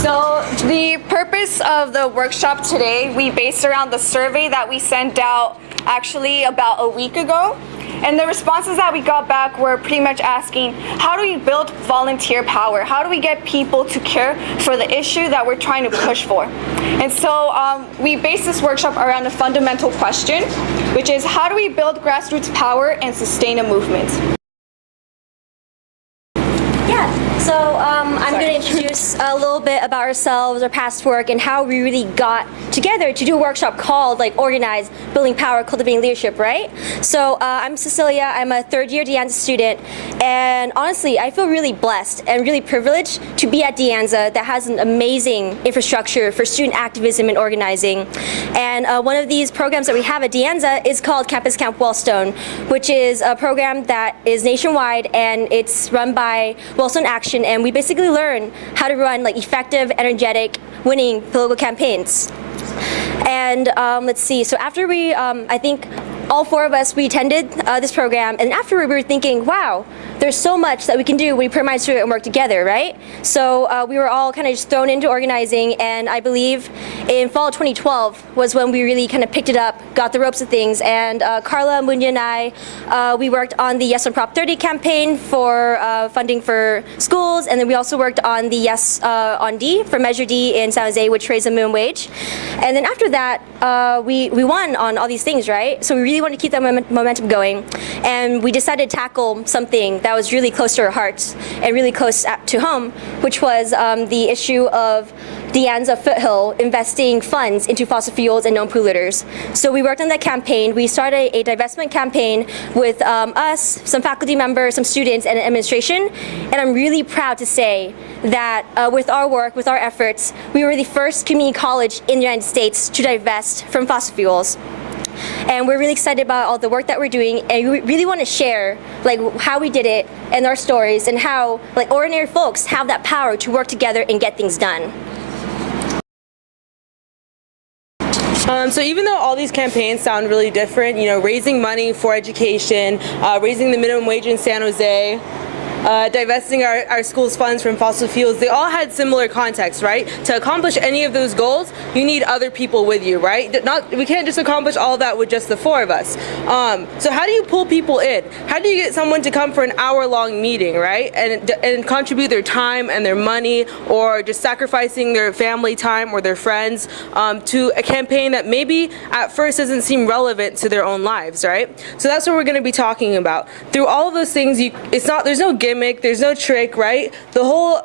So the purpose of the workshop today, we based around the survey that we sent out actually about a week ago. And the responses that we got back were pretty much asking, how do we build volunteer power? How do we get people to care for the issue that we're trying to push for? And so we based this workshop around a fundamental question, which is how do we build grassroots power and sustain a movement? So I'm going to introduce a little bit about ourselves, our past work, and how we really got together to do a workshop called Organize, Building Power, Cultivating Leadership, right? So I'm Cecilia. I'm a third-year de Anza student, and honestly, I feel really blessed and really privileged to be at de Anza that has an amazing infrastructure for student activism and organizing. And one of these programs that we have at de Anza is called Campus Camp Wellstone, which is a program that is nationwide, and it's run by Wellstone Action, and we basically learn how to run effective, energetic, winning political campaigns. And let's see, so after we, I think all four of us, we attended this program, and afterward we were thinking, wow, there's so much that we can do when we put our minds to it and work together, right? So we were all kind of just thrown into organizing, and I believe in fall of 2012 was when we really kind of picked it up, got the ropes of things, and Karla, Muni, and I, we worked on the Yes on Prop 30 campaign for funding for schools, and then we also worked on the Yes on D for Measure D in San Jose, which raised the minimum wage. And then after that, we won on all these things, right? So we really wanted to keep that momentum going, and we decided to tackle something that was really close to our hearts and really close to home, which was the issue of de Anza Foothill investing funds into fossil fuels and known polluters. So we worked on that campaign. We started a divestment campaign with us, some faculty members, some students, and administration. And I'm really proud to say that with our work, with our efforts, we were the first community college in the United States to divest from fossil fuels. And we're really excited about all the work that we're doing, and we really want to share how we did it and our stories, and how ordinary folks have that power to work together and get things done. So even though all these campaigns sound really different, raising money for education, raising the minimum wage in San Jose, divesting our school's funds from fossil fuels, they all had similar context, right? To accomplish any of those goals, you need other people with you, right? We can't just accomplish all that with just the four of us. So how do you pull people in? How do you get someone to come for an hour-long meeting, right? And contribute their time and their money, or just sacrificing their family time or their friends to a campaign that maybe at first doesn't seem relevant to their own lives, right? So that's what we're going to be talking about. Through all of those things, there's no gimmick, there's no trick, right? The whole,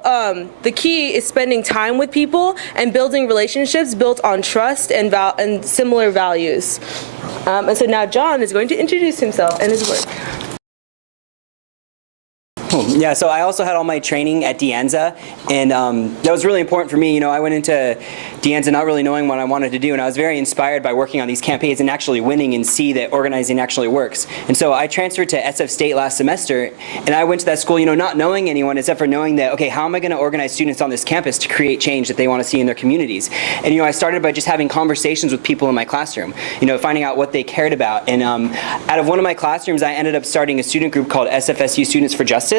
the key is spending time with people and building relationships built on trust and similar values. And so now John is going to introduce himself and his work. Yeah, so I also had all my training at de Anza, and that was really important for me. I went into de Anza not really knowing what I wanted to do, and I was very inspired by working on these campaigns and actually winning and see that organizing actually works. And so I transferred to SF State last semester, and I went to that school, not knowing anyone except for knowing that, okay, how am I going to organize students on this campus to create change that they want to see in their communities? And I started by just having conversations with people in my classroom, finding out what they cared about. And out of one of my classrooms, I ended up starting a student group called SFSU Students for Justice.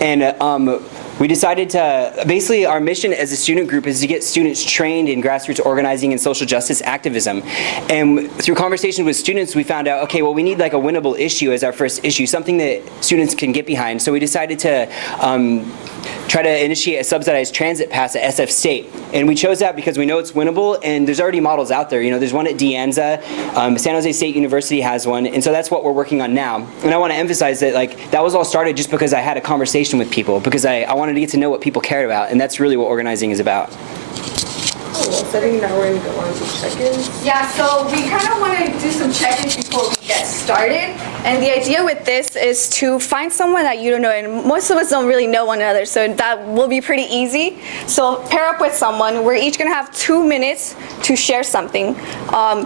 And we decided to, basically our mission as a student group is to get students trained in grassroots organizing and social justice activism. And through conversations with students, we found out, okay, well, we need a winnable issue as our first issue, something that students can get behind. So we decided to try to initiate a subsidized transit pass at SF State. And we chose that because we know it's winnable, and there's already models out there. There's one at de Anza, San Jose State University has one, and so that's what we're working on now. And I want to emphasize that that was all started just because I had a conversation with people, because I wanted to get to know what people cared about, and that's really what organizing is about. So I think now we're going to go on to check-ins. Yeah, so we kind of want to do some check-ins before we get started. And the idea with this is to find someone that you don't know, and most of us don't really know one another, so that will be pretty easy. So pair up with someone. We're each going to have 2 minutes to share something.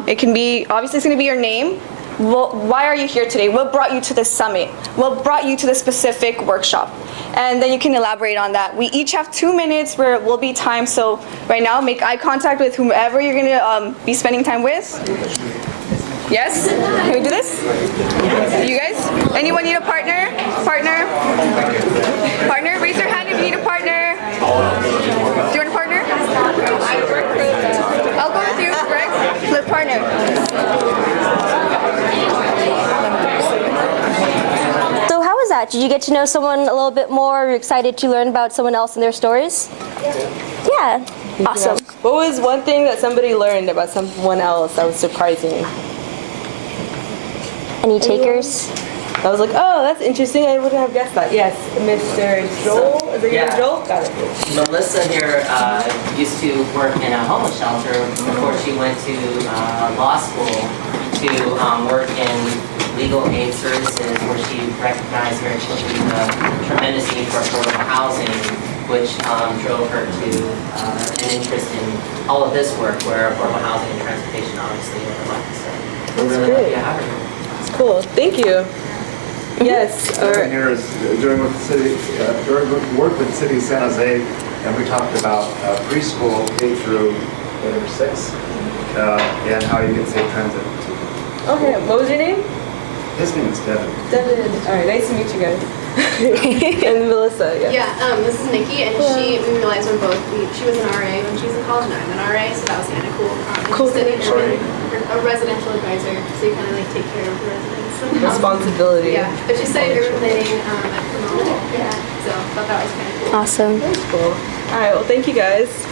It can be, obviously it's going to be your name. Why are you here today? What brought you to the summit? What brought you to the specific workshop? And then you can elaborate on that. We each have 2 minutes where it will be time. So right now, make eye contact with whomever you're gonna be spending time with. Yes? Can we do this? You guys? Anyone need a partner? Partner? Partner? Raise your hand if you need a partner. Do you want a partner? Did you get to know someone a little bit more? Are you excited to learn about someone else and their stories? Yeah. Awesome. What was one thing that somebody learned about someone else that was surprising? Any takers? I was like, oh, that's interesting. I wouldn't have guessed that. Yes, Mr. Joel. Is it Yeah. Joel? Got it. Melissa here used to work in a homeless shelter before she went to law school to work in legal aid services, where she recognized very quickly the tremendous need for affordable housing, which drove her to an interest in all of this work, where affordable housing and transportation obviously overlap. So we're really lucky to have her. It's cool. Thank you. Yes. All Over right. here is doing with the city, work with the city of San Jose, and we talked about preschool K through whatever 6, and how you get safe transit. Okay. What was your name? His name is Devin. Devin. All right. Nice to meet you guys. And Melissa. Yeah. Yeah, this is Nikki, and we realized we're both, she was an RA when she was in college, and I'm an RA, so that was kind of cool. Cool Sitting connection. a residential advisor, so you kind of like take care of the residents. Responsibility. Yeah, but she studied urban planning at Pomona, so I thought that was kind of cool. Awesome. Cool. All right. Well, thank you guys.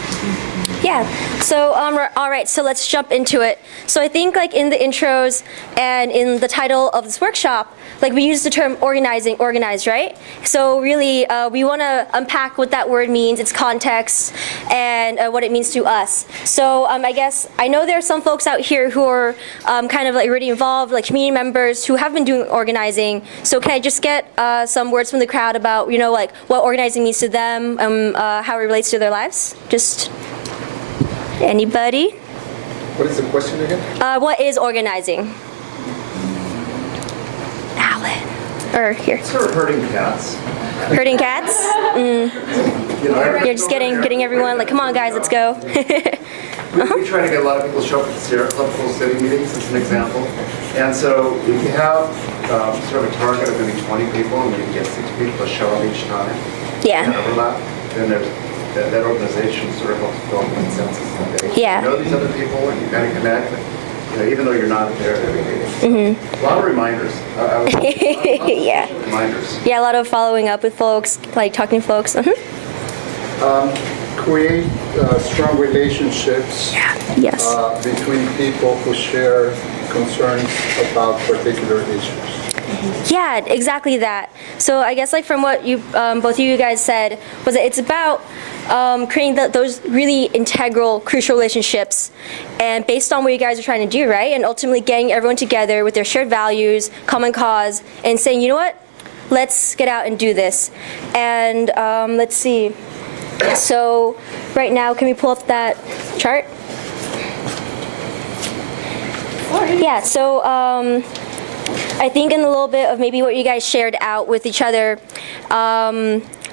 Yeah. So, all right. So let's jump into it. So I think like in the intros and in the title of this workshop, like we use the term organizing, organized, right? So really, we want to unpack what that word means, its context, and what it means to us. So I guess I know there are some folks out here who are kind of like already involved, like community members who have been doing organizing. So can I just get some words from the crowd about, you know, like what organizing means to them, how it relates to their lives? Just anybody? What is the question again? What is organizing? Alan. Or here. Sort of herding cats. Herding cats? You know, You're just getting everyone like, come on guys, let's go. we try to get a lot of people to show up at the Sierra Club full city meetings, as an example. And so if you have sort of a target of maybe 20 people, and you can get 6 people to show up each time, Yeah. and overlap, then there's that organization sort of helps build consensus on days. Yeah. You know these other people, and you kind of connect. And, you know, even though you're not there every day. A lot of reminders. Yeah. Reminders. Yeah, a lot of following up with folks, like talking to folks. Create strong relationships Yes. between people who share concerns about particular issues. Yeah, exactly that. So I guess like from what you both of you guys said was that it's about creating those really integral, crucial relationships, and based on what you guys are trying to do, right? And ultimately getting everyone together with their shared values, common cause, and saying, you know what? Let's get out and do this. And let's see. So right now, can we pull up that chart? Yeah. So. I think in a little bit of maybe what you guys shared out with each other,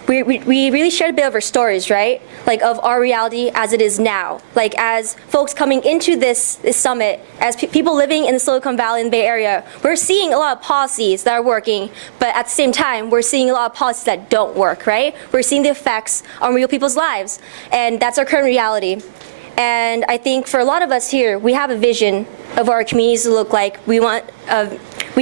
we really shared a bit of our stories, right? Like of our reality as it is now. Like as folks coming into this summit, as people living in the Silicon Valley and Bay Area, we're seeing a lot of policies that are working, but at the same time, we're seeing a lot of policies that don't work, right? We're seeing the effects on real people's lives, and that's our current reality. And I think for a lot of us here, we have a vision of what our communities look like. We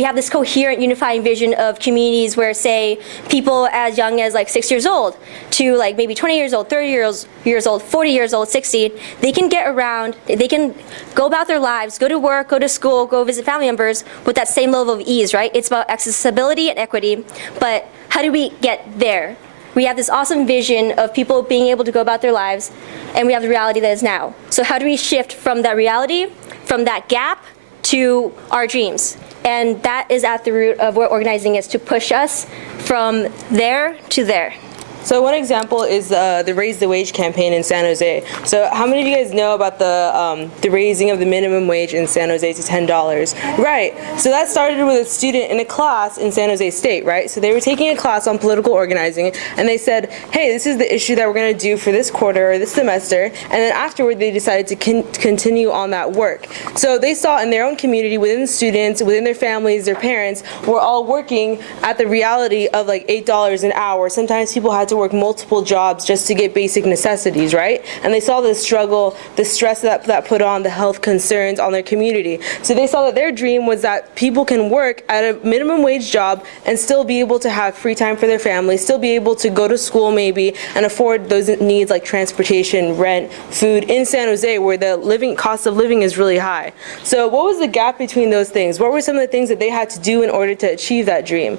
have this coherent, unifying vision of communities where, say, people as young as like 6 years old to like maybe 20 years old, 30 years old, 40 years old, 60, they can get around, they can go about their lives, go to work, go to school, go visit family members with that same level of ease, right? It's about accessibility and equity, but how do we get there? We have this awesome vision of people being able to go about their lives, and we have the reality that is now. So how do we shift from that reality, from that gap, to our dreams? And that is at the root of what organizing is, to push us from there to there. So one example is the Raise the Wage campaign in San Jose. So how many of you guys know about the raising of the minimum wage in San Jose to $10? Right. So that started with a student in a class in San Jose State, right? So they were taking a class on political organizing, and they said, hey, this is the issue that we're going to do for this quarter or this semester. And then afterward, they decided to continue on that work. So they saw in their own community, within the students, within their families, their parents, were all working at the reality of like $8 an hour. Sometimes people had to work multiple jobs just to get basic necessities, right? And they saw the struggle, the stress that put on, the health concerns on their community. So they saw that their dream was that people can work at a minimum wage job and still be able to have free time for their family, still be able to go to school maybe and afford those needs like transportation, rent, food in San Jose, where the cost of living is really high. So what was the gap between those things? What were some of the things that they had to do in order to achieve that dream?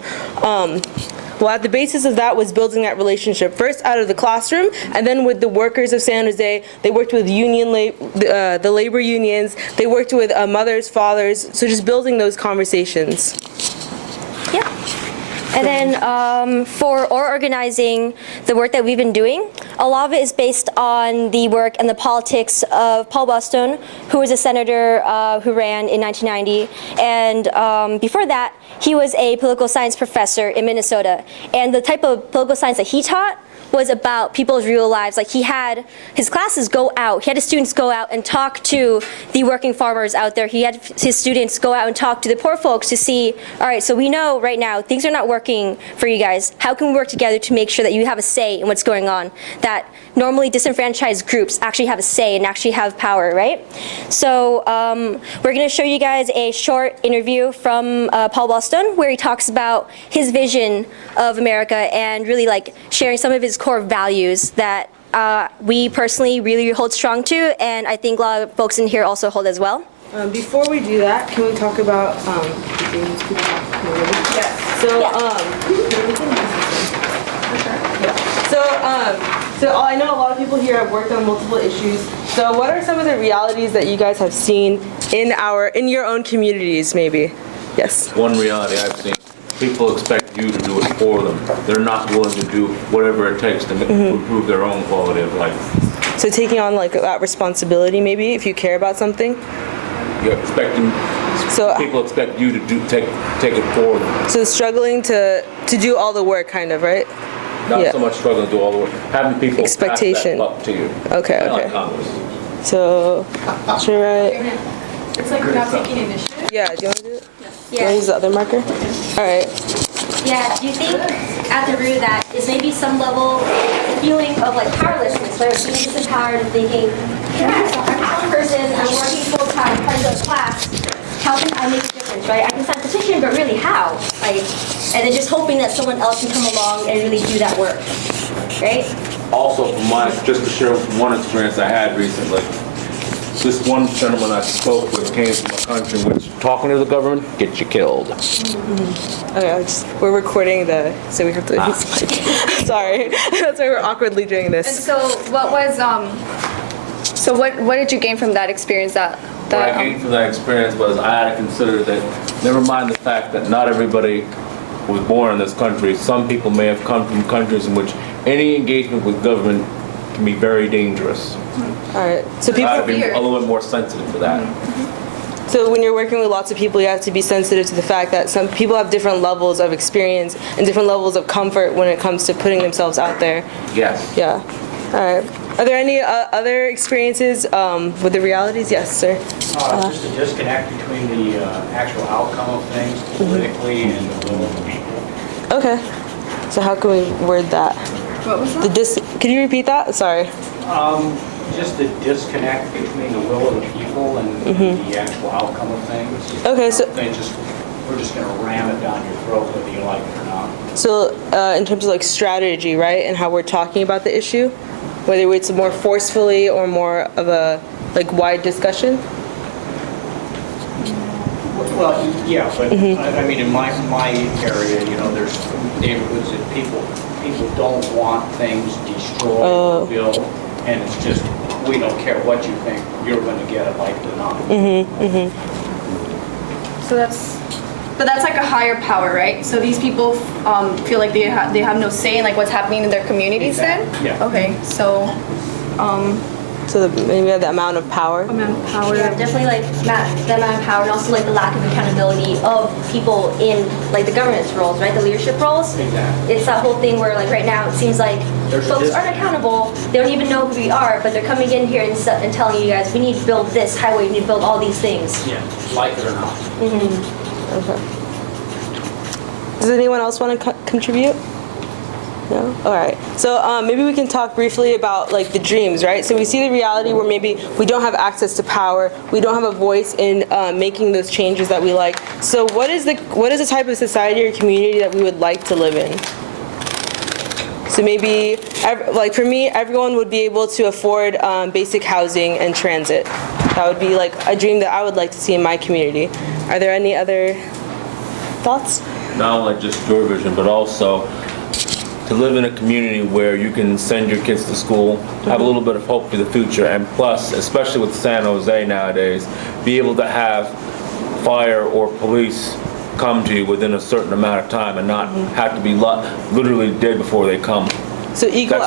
Well, at the basis of that was building that relationship, first out of the classroom, and then with the workers of San Jose. They worked with the labor unions. They worked with mothers, fathers, so just building those conversations. Yeah. And then for organizing the work that we've been doing, a lot of it is based on the work and the politics of Paul Wellstone, who was a senator who ran in 1990. And before that, he was a political science professor in Minnesota. And the type of political science that he taught was about people's real lives. Like, he had his classes go out, he had his students go out and talk to the working farmers out there. He had his students go out and talk to the poor folks to see, all right, so we know right now things are not working for you guys. How can we work together to make sure that you have a say in what's going on? That normally disenfranchised groups actually have a say and actually have power, right? So we're gonna show you guys a short interview from Paul Wellstone, where he talks about his vision of America and really like sharing some of his core values that we personally really hold strong to, and I think a lot of folks in here also hold as well. Before we do that, can we talk about So I know a lot of people here have worked on multiple issues. So what are some of the realities that you guys have seen in your own communities, maybe? Yes. One reality I've seen: people expect you to do it for them. They're not willing to do whatever it takes to improve their own quality of life. So taking on like that responsibility, maybe, if you care about something. You're expecting. So people expect you to take it for them. So struggling to do all the work, kind of, right? Not so much struggling to do all the work. Having people expectation pass that up to you. Okay. Kinda Okay. like Congress. So should I write? It's like we're not taking initiative. Yeah. Do you want to do it? Yeah. Do you want to use the other marker? All right. Yeah, do you think at the root of that is maybe some level feeling of like powerlessness, right? Being disempowered and thinking, yeah, so I'm a young person, I'm working full time, part of the class. How can I make a difference, right? I can sign a petition, but really how? Like, and then just hoping that someone else can come along and really do that work, right? Also, just to share one experience I had recently. This one gentleman I spoke with came from a country in which talking to the government gets you killed. Okay, we're recording so we have to use the mic. Sorry, that's why we're awkwardly doing And this. so what was so what did you gain from that experience? What I gained from that experience was I had to consider that, never mind the fact that not everybody was born in this country, some people may have come from countries in which any engagement with government can be very dangerous. All right. So I people. have to be a little bit more sensitive to that. So when you're working with lots of people, you have to be sensitive to the fact that some people have different levels of experience and different levels of comfort when it comes to putting themselves out there. Yes. Yeah. All right. Are there any other experiences with the realities? Yes, sir. Just a disconnect between the actual outcome of things politically and the will of the people. Okay. So how can we word that? What was that? Can you repeat that? Sorry. Just the disconnect between the will of the people and the actual outcome of things. Okay, so we're just going to ram it down your throat whether you like it or not. So in terms of like strategy, right, and how we're talking about the issue, whether it's more forcefully or more of a like wide discussion. Well, yeah, but I mean, in my area, you know, there's neighborhoods that people don't want things destroyed or built, and it's just, we don't care what you think, you're going to get it like it or not. So that's like a higher power, right? So these people feel like they have no say in like what's happening in their communities. Exactly. Then. Yeah. Okay. So. So maybe the amount of power. Amount of power. Yeah, definitely like the amount of power and also like the lack of accountability of people in like the governance roles, right? The leadership roles. Exactly. It's that whole thing where like right now it seems like folks aren't accountable. They don't even know who we are, but they're coming in here and telling you guys, we need to build this highway, we need to build all these things. Yeah, like it or not. Okay. Does anyone else want to contribute? No? All right. So maybe we can talk briefly about like the dreams, right? So we see the reality where maybe we don't have access to power, we don't have a voice in making those changes that we like. So what is the type of society or community that we would like to live in? So maybe, like for me, everyone would be able to afford basic housing and transit. That would be like a dream that I would like to see in my community. Are there any other thoughts? Not only just your vision, but also to live in a community where you can send your kids to school, have a little bit of hope for the future, and plus, especially with San Jose nowadays, be able to have fire or police come to you within a certain amount of time and not have to be literally dead before they come. So equal.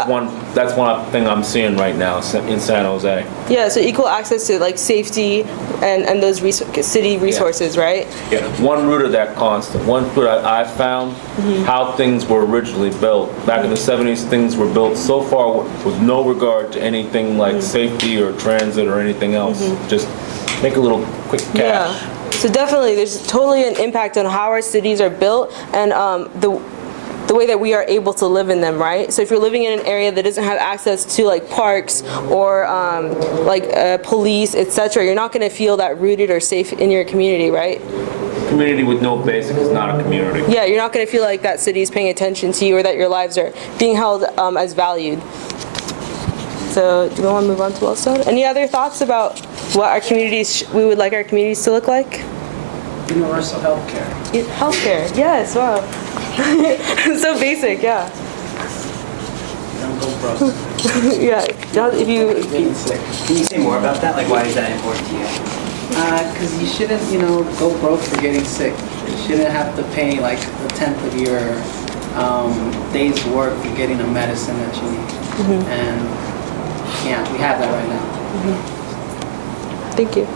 That's one thing I'm seeing right now in San Jose. Yeah, so equal access to like safety and those city resources, right? Yeah, one root of that constant, one root I found how things were originally built. Back in the 70s, things were built so far with no regard to anything like safety or transit or anything else. Just make a little quick cash. Yeah. So definitely, there's totally an impact on how our cities are built and the way that we are able to live in them, right? So if you're living in an area that doesn't have access to like parks or police, etc., you're not going to feel that rooted or safe in your community, right? Community with no basic is not a community. Yeah, you're not going to feel like that city is paying attention to you or that your lives are being held as valued. So do we want to move on to Wellstone? Any other thoughts about what our communities, we would like our communities to look like? Universal healthcare. Healthcare, yes, wow. So basic, yeah. Don't go broke. Yeah, if you... Getting sick. Can you say more about that? Like, why is that important to you? Because you shouldn't, go broke for getting sick. You shouldn't have to pay like a tenth of your day's work for getting a medicine that you need. And yeah, we have that right now. Thank you.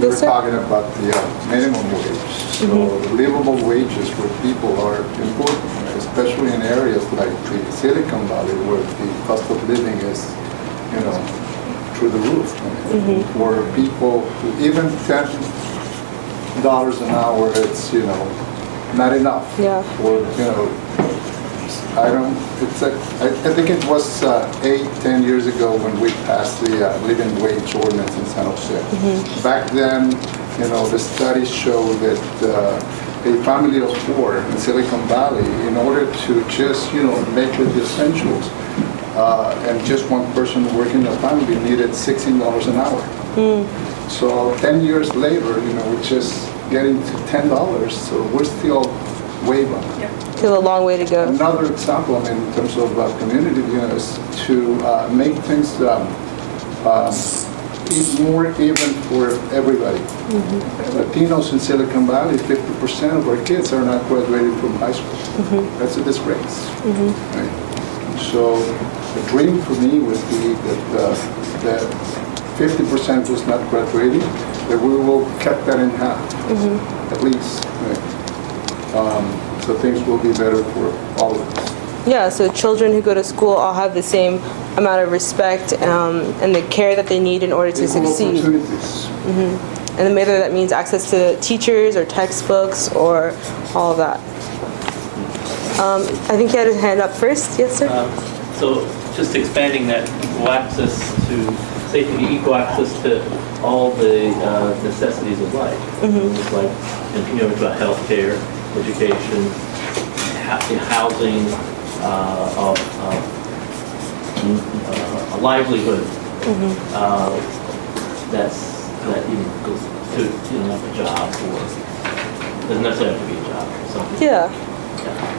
We were talking about the minimum wage. So livable wages for people are important, especially in areas like the Silicon Valley where the cost of living is, through the roof. For people, even $10 an hour, it's, not enough. Yeah. Or, I think it was 8-10 years ago when we passed the living wage ordinance in San Jose. Back then, the studies show that a family of four in Silicon Valley, in order to just, make it the essentials, and just one person working in the family needed $16 an hour. So 10 years later, we're just getting to $10, so we're still way behind. Still a long way to go. Another example, in terms of community, is to make things more even for everybody. Latinos in Silicon Valley, 50% of our kids are not graduated from high school. That's a disgrace. Right? So the dream for me would be that 50% was not graduating, that we will cut that in half, at least. Right? So things will be better for all of us. Yeah, so children who go to school all have the same amount of respect and the care that they need in order to succeed. And whether that means access to teachers or textbooks or all of that. I think you had a hand up first. Yes, sir? So just expanding that equal access to safety, equal access to all the necessities of life. Just like, about healthcare, education, housing, a livelihood that goes to like a job or doesn't necessarily have to be a job. Something. Yeah.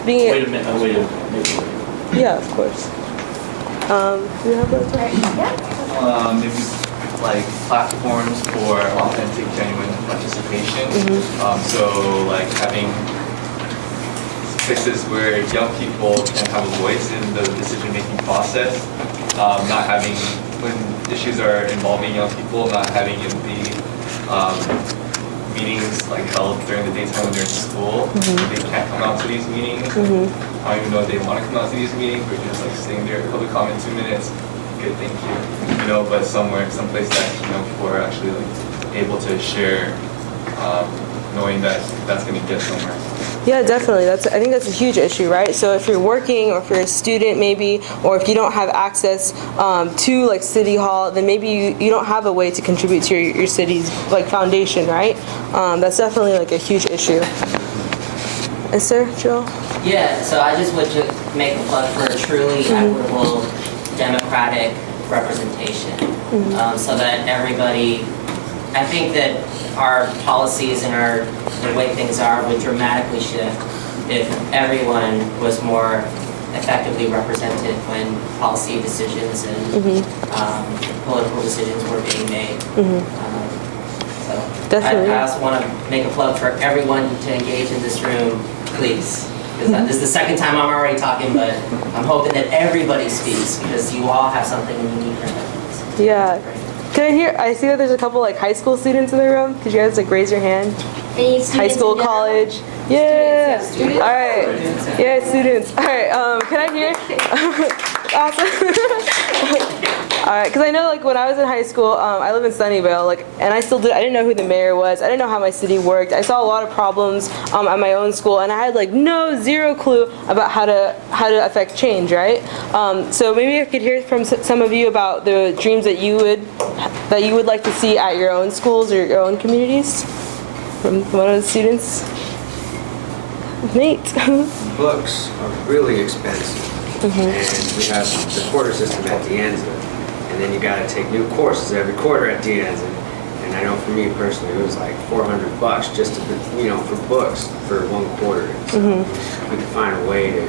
Being a way to make it. Yeah, of course. Do you have that? Yeah. Maybe like platforms for authentic, genuine participation. So like having places where young people can have a voice in the decision-making process, not having, when issues are involving young people, not having it be meetings like held during the daytime when they're in school. They can't come out to these meetings. I don't even know if they want to come out to these meetings, but just like sitting there, public comment 2 minutes, good, thank you. But someplace that people are actually like able to share, knowing that that's going to get somewhere. Yeah, definitely. I think that's a huge issue, right? So if you're working, or if you're a student, maybe, or if you don't have access to like City Hall, then maybe you don't have a way to contribute to your city's like foundation, right? That's definitely like a huge issue. Is there, Joe? Yeah, so I just would make a plug for a truly equitable democratic representation, so that everybody, I think that our policies and the way things are would dramatically shift if everyone was more effectively represented when policy decisions and political decisions were being made. So Definitely. I also want to make a plug for everyone to engage in this room, please. Because this is the second time I'm already talking, but I'm hoping that everybody speaks because you all have something unique for them. Yeah. I see that there's a couple like high school students in the room. Could you guys like raise your hand? Any High school, college. Yeah. Students. All right. Yeah, students. All right. Can I hear? Awesome. All right. Because I know like when I was in high school, I live in Sunnyvale, and I didn't know who the mayor was. I didn't know how my city worked. I saw a lot of problems at my own school, and I had like zero clue about how to affect change, right? So maybe I could hear from some of you about the dreams that you would like to see at your own schools or your own communities. From one of the students. Nate. Books are really expensive. And we have the quarter system at Anza. And then you got to take new courses every quarter at Anza. And I know for me personally, it was like $400 just to, for books for one quarter. So we could find a way to,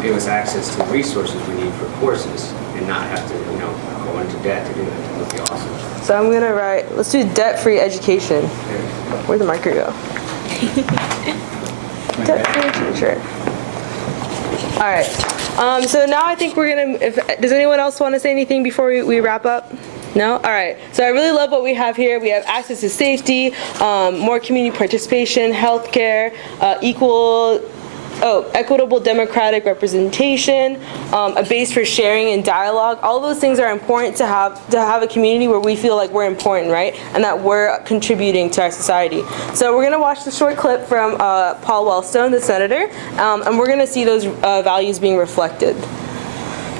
give us access to resources we need for courses and not have to, go into debt to do it. That would be awesome. So I'm gonna write, let's do debt-free education. Where'd the marker go? Debt-free teacher. All right. So now I think we're gonna, does anyone else want to say anything before we wrap up? No? All right. So I really love what we have here. We have access to safety, more community participation, healthcare, equitable democratic representation, a base for sharing and dialogue. All those things are important to have a community where we feel like we're important, right? And that we're contributing to our society. So we're gonna watch the short clip from Paul Wellstone, the senator, and we're gonna see those values being reflected.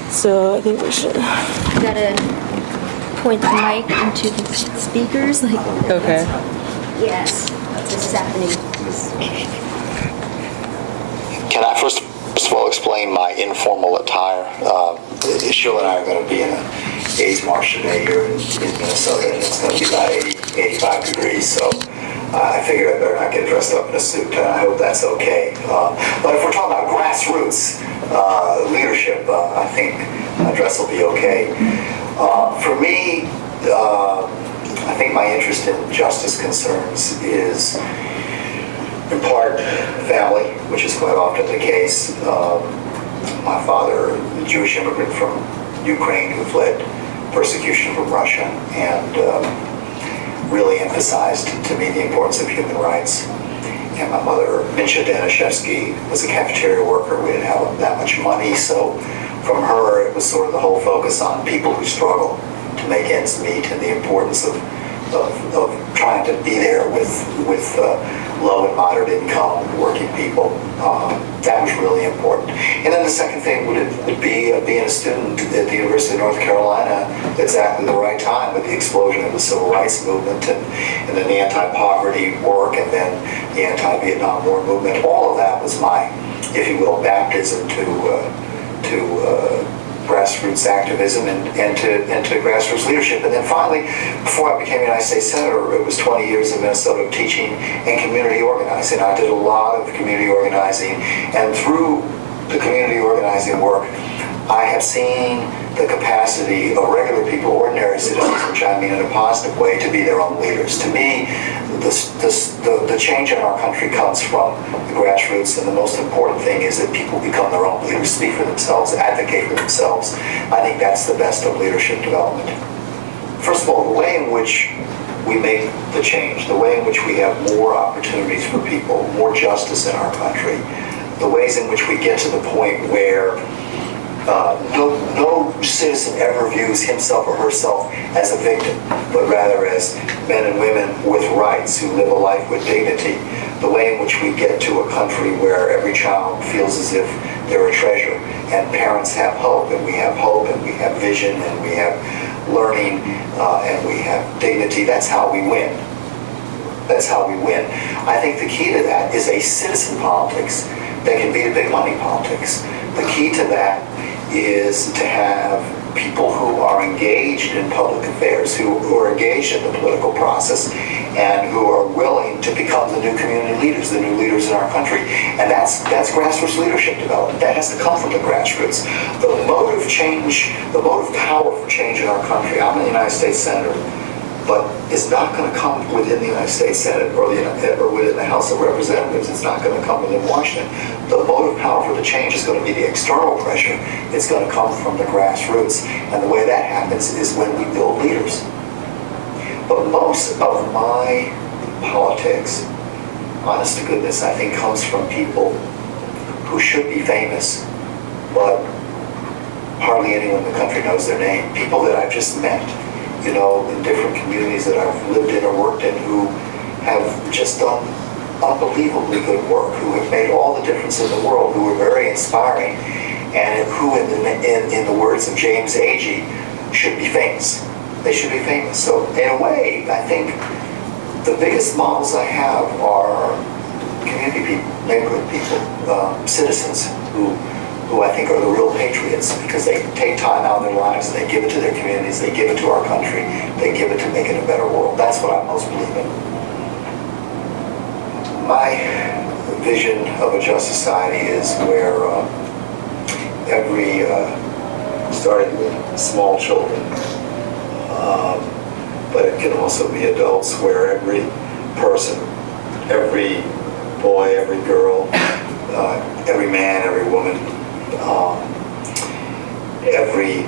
So I think we should. You gotta point the mic into the speakers, like. Okay. Yes, this is happening. Can I first of all explain my informal attire? Sheila and I are going to be in an AIDS march today here in Minnesota, and it's going to be about 85 degrees, so I figured I better not get dressed up in a suit, and I hope that's okay. But if we're talking about grassroots leadership, I think a dress will be okay. For me, I think my interest in justice concerns is in part family, which is quite often the case. My father, a Jewish immigrant from Ukraine who fled persecution from Russia, and really emphasized to me the importance of human rights. And my mother, Minsha Danishevsky, was a cafeteria worker. We didn't have that much money, so from her it was sort of the whole focus on people who struggle to make ends meet and the importance of trying to be there with low and moderate income working people. That was really important. And then the second thing would be being a student at the University of North Carolina at exactly the right time with the explosion of the civil rights movement and then the anti-poverty work and then the anti-Vietnam War movement. All of that was my, if you will, baptism to grassroots activism and to grassroots leadership. And then finally, before I became a United States Senator, it was 20 years in Minnesota of teaching and community organizing. I did a lot of community organizing, and through the community organizing work, I have seen the capacity of regular people, ordinary citizens, which I mean in a positive way, to be their own leaders. To me, the change in our country comes from the grassroots, and the most important thing is that people become their own leaders, speak for themselves, advocate for themselves. I think that's the best of leadership development. First of all, the way in which we make the change, the way in which we have more opportunities for people, more justice in our country, the ways in which we get to the point where no citizen ever views himself or herself as a victim. but rather as men and women with rights who live a life with dignity. The way in which we get to a country where every child feels as if they're a treasure, and parents have hope, and we have hope, and we have vision, and we have learning, and we have dignity. That's how we win. That's how we win. I think the key to that is a citizen politics that can beat a big money politics. The key to that is to have people who are engaged in public affairs, who are engaged in the political process, and who are willing to become the new community leaders, the new leaders in our country. And that's grassroots leadership development. That has to come from the grassroots. The motive power for change in our country, I'm a United States Senator, but it's not going to come within the United States Senate or within the House of Representatives. It's not going to come within Washington. The motive power for the change is going to be the external pressure. It's going to come from the grassroots. And the way that happens is when we build leaders. But most of my politics, honest to goodness, I think comes from people who should be famous, but hardly anyone in the country knows their name. People that I've just met, you know, in different communities that I've lived in or worked in, who have just done unbelievably good work, who have made all the difference in the world, who are very inspiring, and who, in the words of James Agee, should be famous. They should be famous. So in a way, I think the biggest models I have are community people, neighborhood people, citizens who I think are the real patriots, because they take time out of their lives and they give it to their communities, they give it to our country, they give it to making a better world. That's what I most believe in. My vision of a just society is where starting with small children, but it can also be adults, where every person, every boy, every girl, every man, every woman, every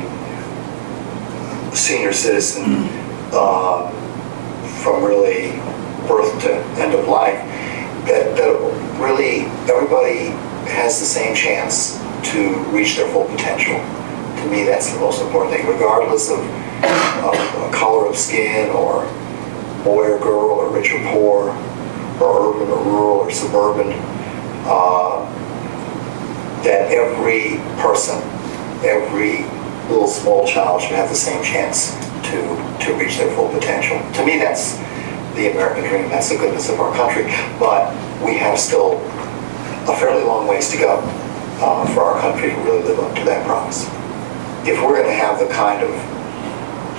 senior citizen, from really birth to end of life, that really everybody has the same chance to reach their full potential. To me, that's the most important thing, regardless of color of skin, or boy or girl, or rich or poor, or urban or rural or suburban, that every person, every little small child should have the same chance to reach their full potential. To me, that's the American dream. That's the goodness of our country. But we have still a fairly long ways to go for our country to really live up to that promise. If we're going to have the kind of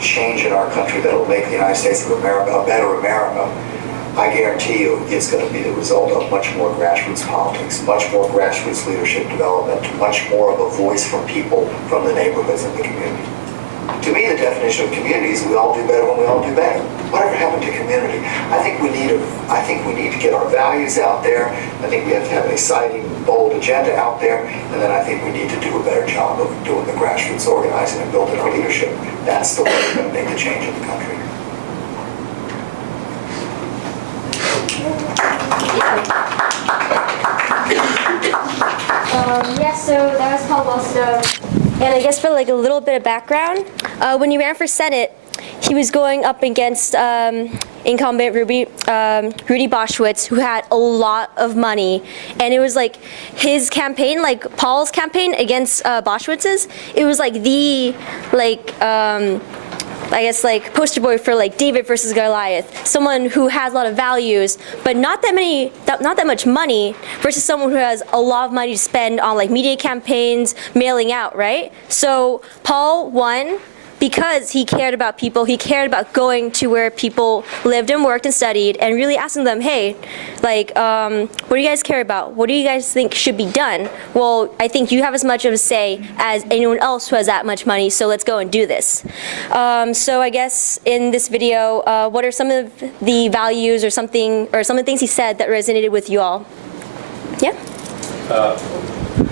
change in our country that will make the United States of America a better America, I guarantee you it's going to be the result of much more grassroots politics, much more grassroots leadership development, much more of a voice from people from the neighborhoods and the community. To me, the definition of community is we all do better when we all do better. Whatever happened to community? I think we need to get our values out there. I think we have to have an exciting, bold agenda out there. And then I think we need to do a better job of doing the grassroots organizing and building our leadership. That's the way we're going to make the change in the country. So that was called Wellstone. And I guess for like a little bit of background, when he ran for Senate, he was going up against incumbent Rudy Boschwitz, who had a lot of money. And it was like his campaign, like Paul's campaign against Boschwitz's, it was like the, I guess like poster boy for like David versus Goliath, someone who has a lot of values, but not that much money, versus someone who has a lot of money to spend on like media campaigns, mailing out, right? So Paul won because he cared about people, he cared about going to where people lived and worked and studied, and really asking them, hey, like, what do you guys care about? What do you guys think should be done? Well, I think you have as much of a say as anyone else who has that much money, so let's go and do this. So I guess in this video, what are some of the values or some of the things he said that resonated with you all? Yeah?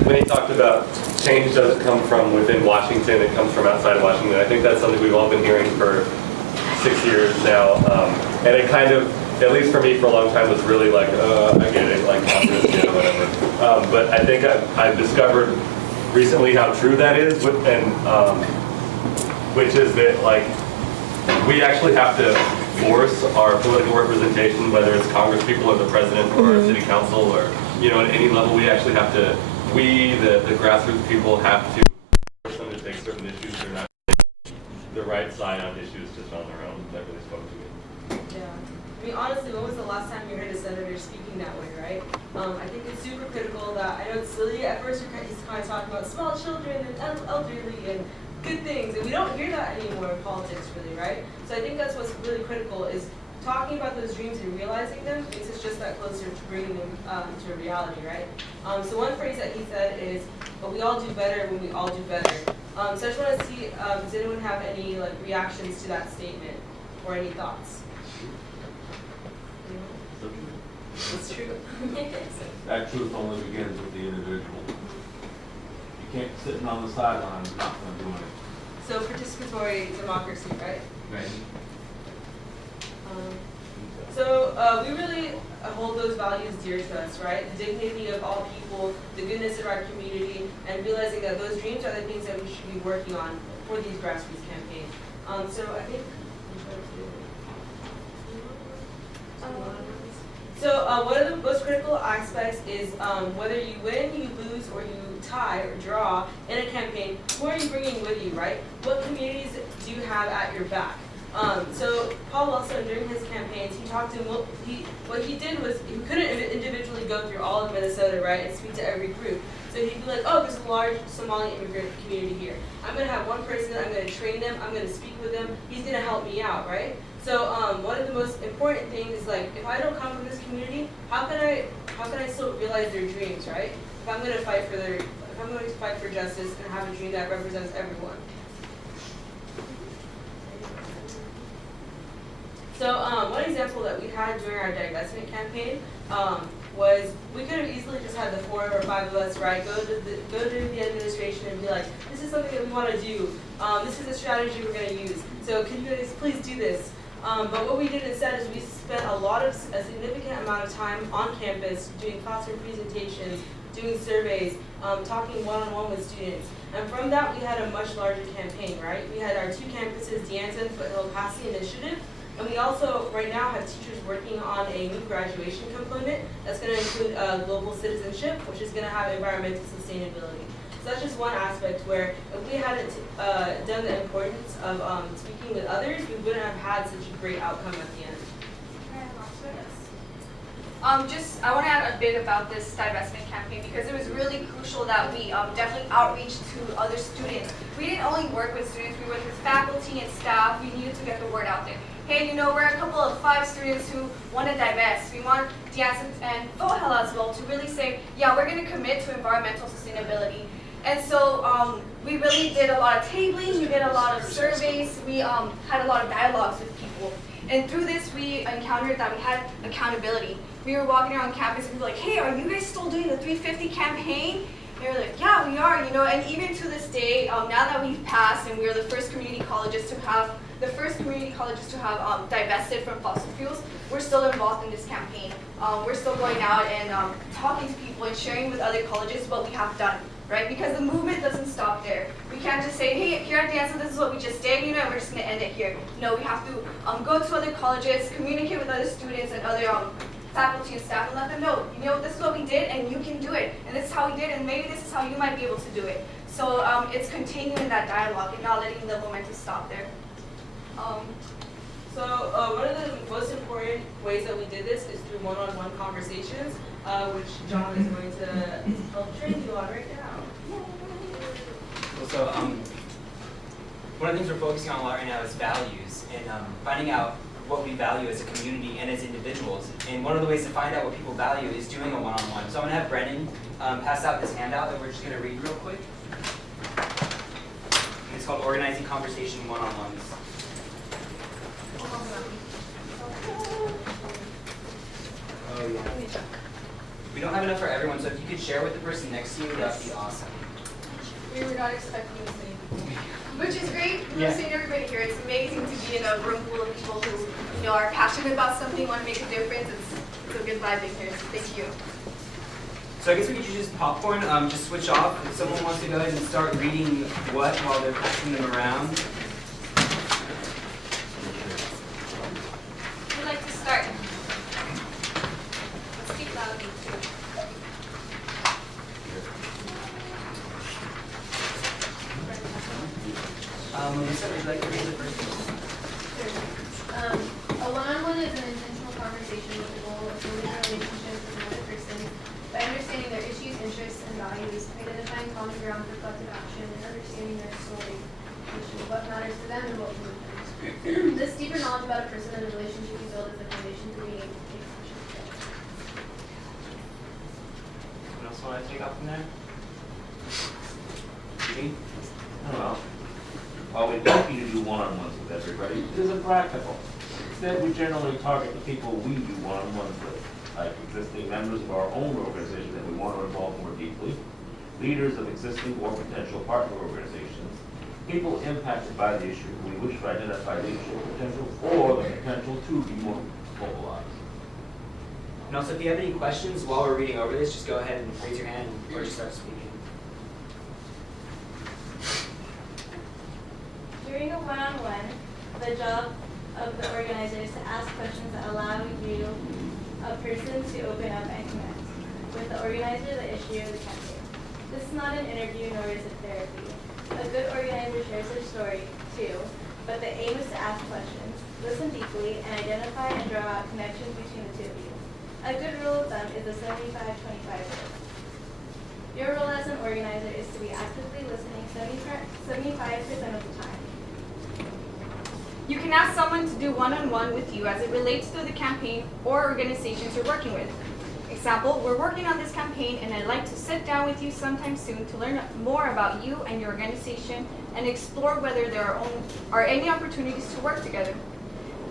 When he talked about change doesn't come from within Washington, it comes from outside Washington. I think that's something we've all been hearing for 6 years now. And it kind of, at least for me for a long time, was really like, I get it, like Congress, you know, whatever. But I think I've discovered recently how true that is, and which is that like we actually have to force our political representation, whether it's Congress people or the president or city council or, you know, at any level, we actually have to, we, the grassroots people, have to force them to take certain issues. They're not taking the right side on issues just on their own. That really spoke to me. Yeah. I mean, honestly, when was the last time you heard a senator speaking that way, right? I think it's super critical that, I know Cecilia, at first he's kind of talking about small children and elderly and good things, and we don't hear that anymore in politics, really, right? So I think that's what's really critical, is talking about those dreams and realizing them makes us just that closer to bringing them into reality, right? So one phrase that he said is, "But we all do better when we all do better." So I just want to see, does anyone have any reactions to that statement or any thoughts? It's true. That truth only begins with the individual. You can't sitting on the sidelines and not going to do anything. So participatory democracy, right? Right. So we really hold those values dear to us, right? The dignity of all people, the goodness of our community, and realizing that those dreams are the things that we should be working on for these grassroots campaigns. So I think. So one of the most critical aspects is whether you win, you lose, or you tie or draw in a campaign, who are you bringing with you, right? What communities do you have at your back? So Paul Wellstone, during his campaigns, he talked to, what he did was, he couldn't individually go through all of Minnesota, right, and speak to every group. So he'd be like, oh, there's a large Somali immigrant community here. I'm going to have one person, I'm going to train them, I'm going to speak with them, he's going to help me out, right? So one of the most important things is, like, if I don't come from this community, how can I still realize their dreams, right? If I'm going to fight for justice and have a dream that represents everyone. So one example that we had during our divestment campaign was we could have easily just had the 4 or 5 of us, right, go to the administration and be like, this is something that we want to do. This is a strategy we're going to use. So can you guys please do this? But what we did instead is we spent a significant amount of time on campus doing classroom presentations, doing surveys, talking one-on-one with students. And from that, we had a much larger campaign, right? We had our 2 campuses, Anza and Foothill, pass the initiative. And we also, right now, have teachers working on a new graduation component that's going to include global citizenship, which is going to have environmental sustainability. So that's just one aspect where if we hadn't done the importance of speaking with others, we wouldn't have had such a great outcome at the end. I want to add a bit about this divestment campaign because it was really crucial that we definitely outreach to other students. We didn't only work with students, we worked with faculty and staff. We needed to get the word out there. Hey, you know, we're a couple of 5 students who want to divest. We want Anza and Foothill as well to really say, yeah, we're going to commit to environmental sustainability. And so we really did a lot of tabling, we did a lot of surveys, we had a lot of dialogues with people. And through this, we encountered that we had accountability. We were walking around campus and we were like, hey, are you guys still doing the 350 campaign? And they were like, yeah, we are, you know, and even to this day, now that we've passed and we're the first community colleges to have divested from fossil fuels, we're still involved in this campaign. We're still going out and talking to people and sharing with other colleges what we have done, right? Because the movement doesn't stop there. We can't just say, hey, here at the Anza, this is what we just did, you know, and we're just going to end it here. No, we have to go to other colleges, communicate with other students and other faculty and staff and let them know, you know, this is what we did and you can do it. And this is how we did and maybe this is how you might be able to do it. So it's continuing that dialogue and not letting the momentum stop there. So one of the most important ways that we did this is through one-on-one conversations, which John is going to help train you on right now. So one of the things we're focusing on a lot right now is values and finding out what we value as a community and as individuals. And one of the ways to find out what people value is doing a one-on-one. So I'm going to have Brennan pass out this handout that we're just going to read real quick. And it's called Organizing Conversation One-on-Ones. Oh, yeah. We don't have enough for everyone, so if you could share with the person next to you, that would be awesome. We were not expecting the same, which is great. We're seeing everybody here. It's amazing to be in a room full of people who, you know, are passionate about something, want to make a difference. It's a good vibe in here, so thank you. So I guess we could use popcorn, just switch off. If someone wants to go ahead and start reading what while they're passing them around. around reflective action and understanding their story, which is what matters to them and what we do. This deeper knowledge about a person and the relationship you build is the foundation to being able to take action. What else want to take up from there? Me? I don't know. While we're happy to do one-on-ones with everybody, it isn't practical. Instead, we generally target the people we do one-on-ones with, like existing members of our own organization that we want to involve more deeply, leaders of existing or potential partner organizations, people impacted by the issue who we wish to identify leadership potential or the potential to be more mobilized. And also, if you have any questions while we're reading over this, just go ahead and raise your hand or just start speaking. During a one-on-one, the job of the organizer is to ask questions that allow you, a person, to open up and connect with the organizer, the issue, or the campaign. This is not an interview, nor is it therapy. A good organizer shares their story, too, but the aim is to ask questions, listen deeply, and identify and draw out connections between the two of you. A good rule of thumb is the 75-25 rule. Your role as an organizer is to be actively listening 75% of the time. You can ask someone to do one-on-one with you as it relates to the campaign or organizations you're working with. Example, we're working on this campaign and I'd like to sit down with you sometime soon to learn more about you and your organization and explore whether there are any opportunities to work together.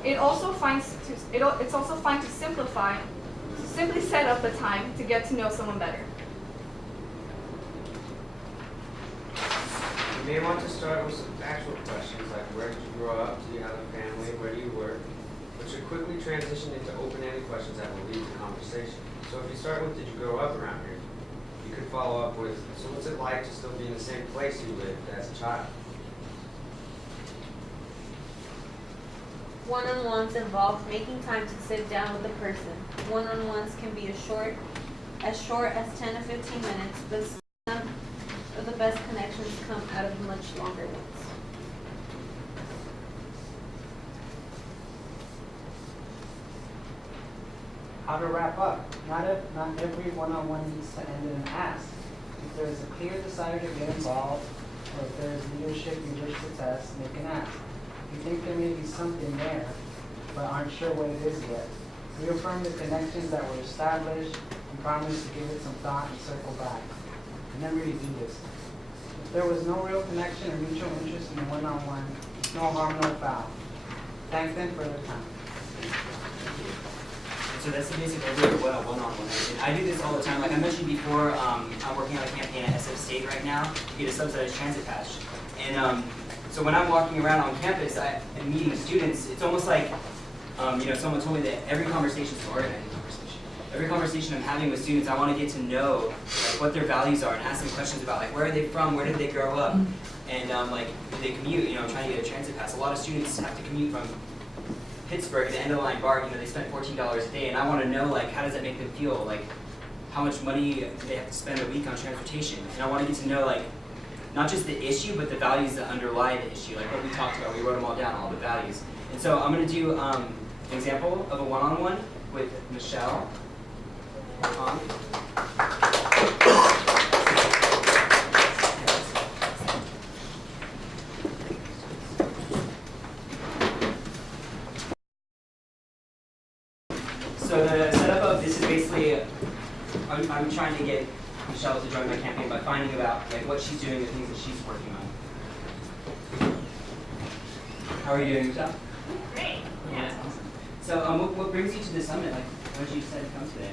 It's also fine to simply set up a time to get to know someone better. You may want to start with some factual questions like where did you grow up, do you have a family, where do you work, which should quickly transition into open-ended questions that will lead to conversation. So if you start with did you grow up around here, you could follow up with so what's it like to still be in the same place you lived as a child? One-on-ones involve making time to sit down with the person. One-on-ones can be as short as 10 to 15 minutes, but some of the best connections come out of much longer ones. How to wrap up. Not every one-on-one needs to end in an ask. If there is a clear desire to get involved, or if there is leadership you wish to test, make an ask. You think there may be something there, but aren't sure what it is yet. Reaffirm the connections that were established and promise to give it some thought and circle back. And then really do this. If there was no real connection or mutual interest in the one-on-one, no harm, no foul. Thank them for their time. So that's the basic overview of what a one-on-one is. And I do this all the time. Like I mentioned before, I'm working on a campaign at SF State right now to get a subsidized transit pass. And so when I'm walking around on campus and meeting students, it's almost like, someone told me that every conversation is an organizing conversation. Every conversation I'm having with students, I want to get to know like what their values are and ask them questions about like where are they from, where did they grow up, and do they commute? I'm trying to get a transit pass. A lot of students have to commute from Pittsburgh to the end of the line BART. They spend $14 a day, and I want to know like how does that make them feel? Like how much money do they have to spend a week on transportation? And I want to get to know like not just the issue, but the values that underlie the issue, like what we talked about. We wrote them all down, all the values. And so I'm going to do an example of a one-on-one with Michelle. So the setup of this is basically, I'm trying to get Michelle to join my campaign by finding about like what she's doing, the things that she's working on. How are you doing, Michelle? Great. Yeah. So what brings you to the summit? Like, why did you decide to come today?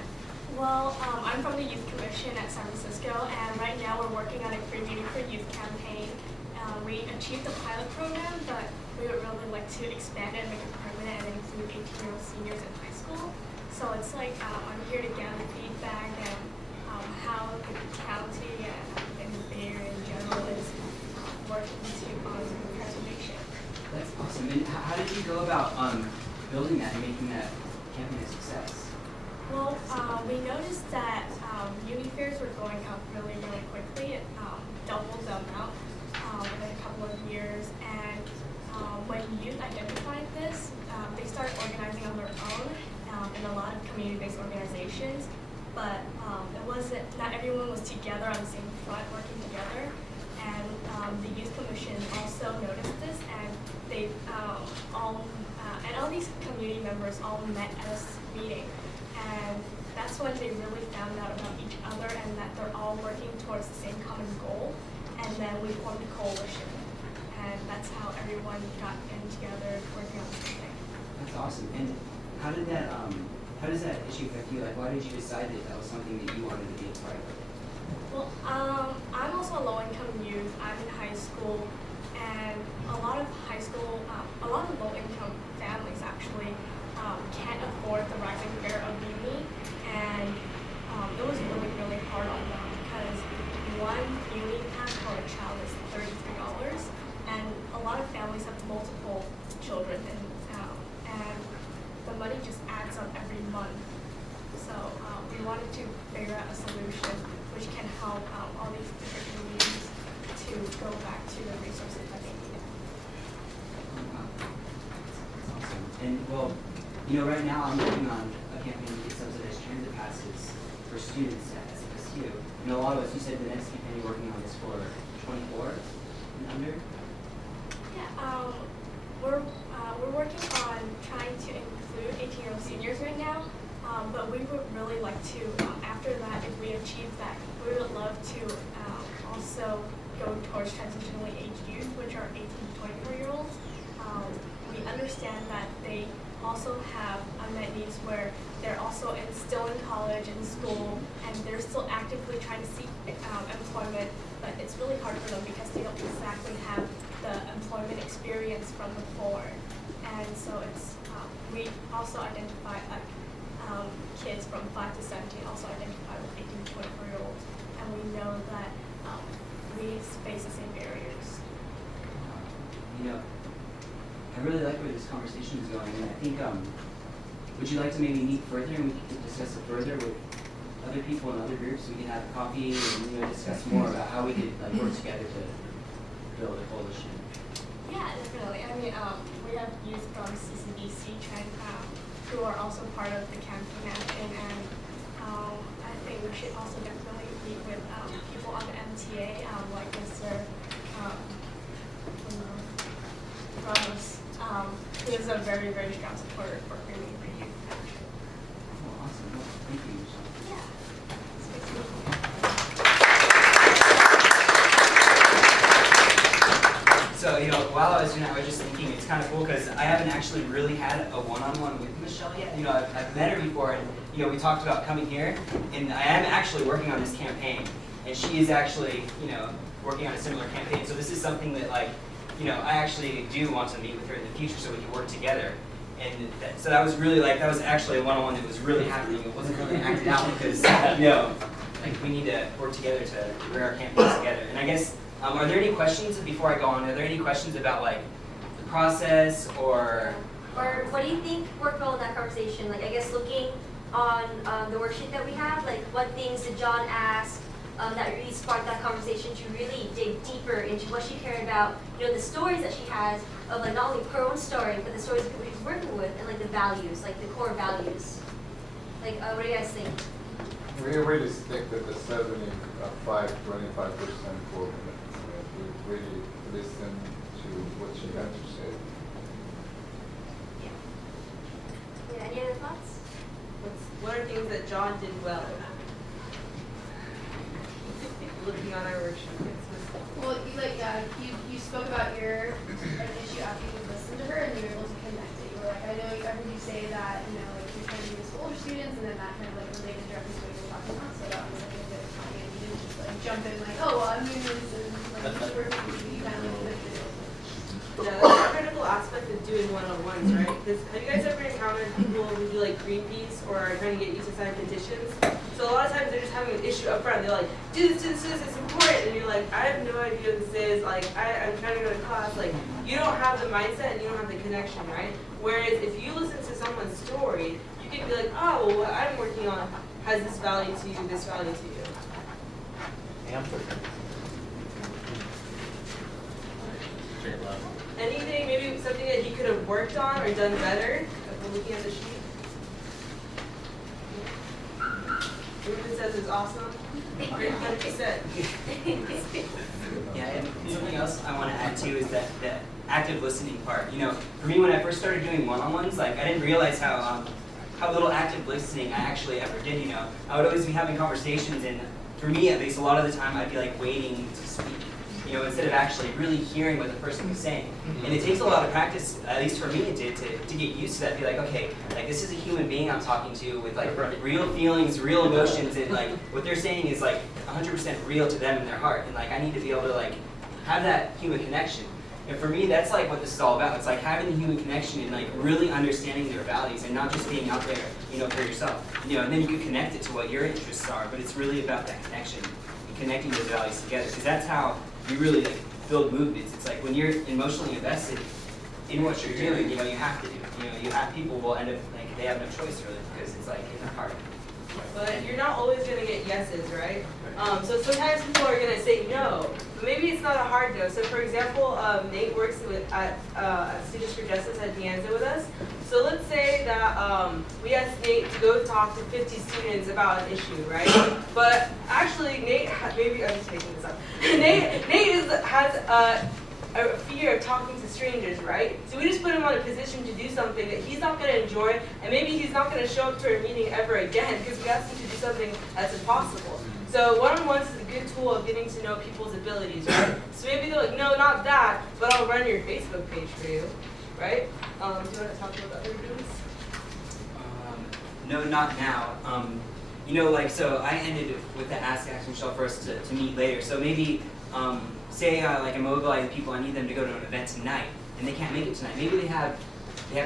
Well, I'm from the Youth Commission at San Francisco, and right now we're working on a Free Meeting for Youth campaign. We achieved the pilot program, but we would really like to expand it and make it permanent and include 18-year-old seniors in high school. So it's like I'm here to gather feedback and how the county and the Bay Area in general is working to preservation. That's awesome. And how did you go about building that and making that campaign a success? Well, we noticed that uni fares were going up really, really quickly. It doubled the amount in a couple of years. And when youth identified this, they started organizing on their own in a lot of community-based organizations. but it wasn't, not everyone was together on the same front working together. And the youth commission also noticed this, and they all these community members all met at this meeting, and that's when they really found out about each other and that they're all working towards the same common goal. And then we formed a coalition, and that's how everyone got in together working on something. That's awesome. And how does that issue affect you? Like, why did you decide that that was something that you wanted to be a part of? Well, I'm also a low-income youth. I'm in high school, and a lot of low-income families actually can't afford the rising fare of uni, and it was really, really hard on them because one uni pass for a child is $33, and a lot of families have multiple children, and the money just adds up every month. So we wanted to figure out a solution which can help all these different communities to go back to the resources that they need. Awesome. And well, right now I'm working on a campaign to get subsidized transit passes for students at SFSU. And a lot of us, you said the next campaign you're working on is for 24 and under? Yeah, we're working on trying to include 18-year-old seniors right now. But we would really like to, after that, if we achieve that, we would love to also go towards transitionally aged youth, which are 18 to 24-year-olds. We understand that they also have unmet needs where they're also still in college and school, and they're still actively trying to seek employment, but it's really hard for them because they don't exactly have the employment experience from before. And so it's, we also identify kids from 5 to 17 also identify with 18 to 24-year-olds, and we know that we face the same barriers. I really like where this conversation is going, and I think, would you like to maybe meet further and we could discuss it further with other people and other groups? We can have coffee and discuss more about how we could work together to build a coalition. Yeah, definitely. I mean, we have youth from CCBC who are also part of the campaign action, and I think we should also definitely meet with people on the MTA, like Mr. Ramos, who is a very, very strong supporter for Creating for Youth Action. Oh, awesome. Well, thank you, Michelle. Yeah. So, while I was doing that, I was just thinking it's kind of cool because I haven't actually really had a one-on-one with Michelle yet. I've met her before, and we talked about coming here, and I am actually working on this campaign, and she is actually, working on a similar campaign. So this is something that, I actually do want to meet with her in the future so we can work together. And so that was really that was actually a one-on-one that was really happening. It wasn't really acted out because, we need to work together to bring our campaigns together. And I guess, are there any questions before I go on? Are there any questions about the process or what do you think worked well in that conversation? I guess looking on the worksheet that we have, what things did John ask that really sparked that conversation to really dig deeper into what she cared about, the stories that she has of not only her own story, but the stories of people she's working with, and the values, the core values. What do you guys think? We really stick with the 75-25% core commitment. We really listen to what she had to say. Yeah, any other thoughts? What are things that John did well? Looking on our worksheet. Well, you spoke about your issue after you listened to her and you were able to connect it. You were like, I heard you say that, you're trying to use older students, and then that kind of related directly to what you were talking about. So that was a good time, and you didn't just jump in oh, well, I'm doing this, and you kind of connected it. Yeah, that's a critical aspect of doing one-on-ones, right? Because have you guys ever encountered people who do Greenpeace or are trying to get you to sign petitions? So a lot of times they're just having an issue up front. They're like, do this, it's important. And you're like, I have no idea what this is. I'm trying to go to class. You don't have the mindset and you don't have the connection, right? Whereas if you listen to someone's story, you can be like, oh, well, what I'm working on has this value to you, this value to you. Anything, maybe something that he could have worked on or done better? If we're looking at the sheet. Ruben says is awesome. 100%. Yeah, and something else I want to add too is that the active listening part. You know, for me when I first started doing one-on-ones, like I didn't realize how little active listening I actually ever did. You know, I would always be having conversations, and for me at least, a lot of the time I'd be like waiting to speak. You know, instead of actually really hearing what the person was saying. And it takes a lot of practice, at least for me it did, to get used to that. Be like, okay, like this is a human being I'm talking to with like real feelings, real emotions, and like what they're saying is like 100% real to them in their heart. And like I need to be able to like have that human connection. And for me, that's like what this is all about. It's like having the human connection and like really understanding their values and not just being out there, you know, for yourself. You know, and then you can connect it to what your interests are, but it's really about that connection and connecting those values together, because that's how you really like build movements. It's like when you're emotionally invested in what you're doing, you know, you have to do. You know, you have people will end up like they have no choice really because it's like in their heart. But you're not always gonna get yeses, right? So sometimes people are gonna say no, but maybe it's not a hard no. So for example, Nate works at Students for Justice at Anza with us. So let's say that we asked Nate to go talk to 50 students about an issue, right? But actually, Nate, maybe I'm just making this up. Nate has a fear of talking to strangers, right? So we just put him on a position to do something that he's not going to enjoy, and maybe he's not going to show up to our meeting ever again because we asked him to do something that's impossible. So one-on-ones is a good tool of getting to know people's abilities, right? So maybe they're like, no, not that, but I'll run your Facebook page for you, right? Do you want to talk about other things? No, not now. You know, like, so I ended with the Ask Michelle for us to meet later. So maybe, say like I mobilize people, I need them to go to an event tonight, and they can't make it tonight. Maybe they have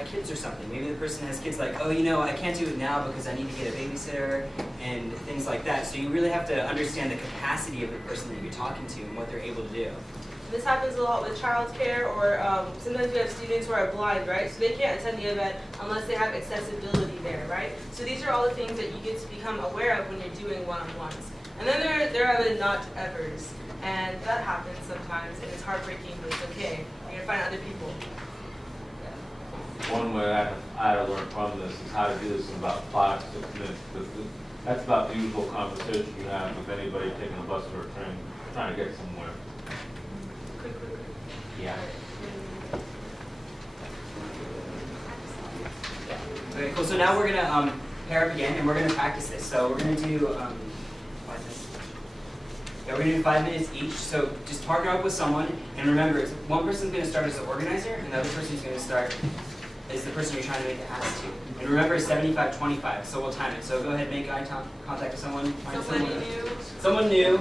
kids or something. Maybe the person has kids like, oh, you know, I can't do it now because I need to get a babysitter and things like that. So you really have to understand the capacity of the person that you're talking to and what they're able to do. This happens a lot with childcare, or sometimes we have students who are blind, right? So they can't attend the event unless they have accessibility there, right? So these are all the things that you get to become aware of when you're doing one-on-ones. And then there are the not evers, and that happens sometimes, and it's heartbreaking, but it's okay. You're gonna find other people. One way I had to learn from this is how to do this in about 5-6 minutes, because that's about the usual conversation you have with anybody taking a bus or a train, trying to get somewhere. Yeah. Okay, cool. So now we're gonna pair up again, and we're gonna practice this. So we're gonna do we're gonna do 5 minutes each. So just partner up with someone, and remember, one person's gonna start as the organizer, and the other person's gonna start as the person you're trying to make the ask to. And remember, 75-25. So we'll time it. So go ahead, make eye contact with someone. Find someone new. Someone new.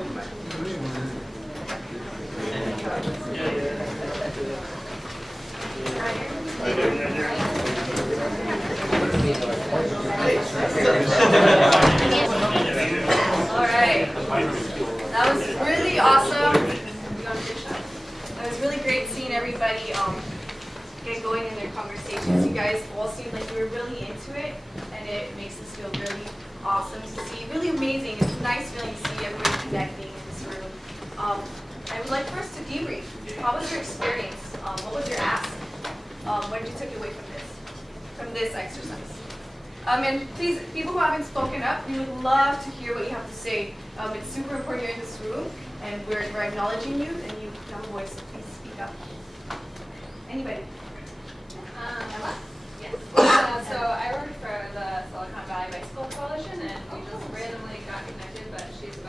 Alright. That was really awesome. That was really great seeing everybody get going in their conversations. You guys all seemed like you were really into it, and it makes us feel really awesome to see. Really amazing. It's a nice feeling to see everybody connecting in this room. I would like for us to debrief. How was your experience? What was your ask? What did you take away from this exercise? And please, people who haven't spoken up, we would love to hear what you have to say. It's super important you're in this room, and we're acknowledging you, and you have a voice, so please speak up. Anybody? Emma? Yes. So I work for the Silicon Valley Bicycle Coalition, and we just randomly got connected, but she's a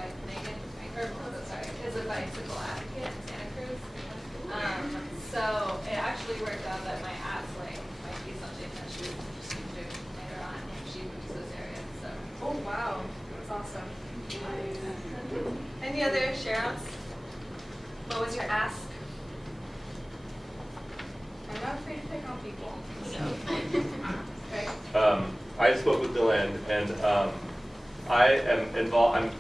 is a bicycle advocate in Santa Cruz. So it actually worked out that my ass might be something that she was interested in doing later on if she moves to this area. So. Oh wow, that's awesome. Any other shout-outs? What was your ask? I'm not afraid to pick on people. So. Okay. I spoke with Dylan, and I am involved. I'm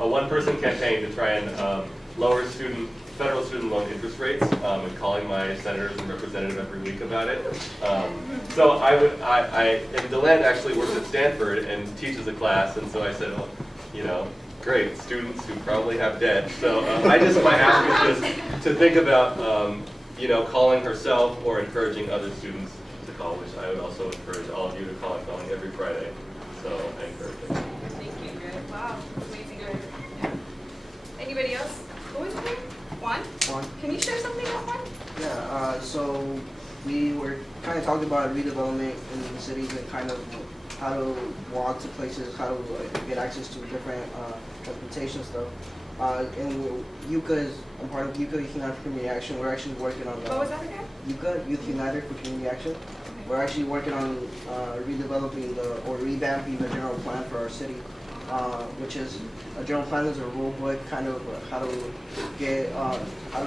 a one-person campaign to try and lower federal student loan interest rates, and calling my senators and representative every week about it. So and Dylan actually works at Stanford and teaches a class, and so I said, well, you know, great, students who probably have debt. So my ask is just to think about, you know, calling herself or encouraging other students to call, which I would also encourage all of you to call. I'm calling every Friday, so I encourage it. Thank you, Greg. talked about redevelopment in cities and kind of how to walk to places, how to get access to different transportation stuff. And YUCA I'm part of YUCA, Youth United for Community Action. We're actually working on What was that again? YUCA, Youth United for Community Action. We're actually working on redeveloping or revamping the general plan for our city, which is a general plan is a rule book, kind of how to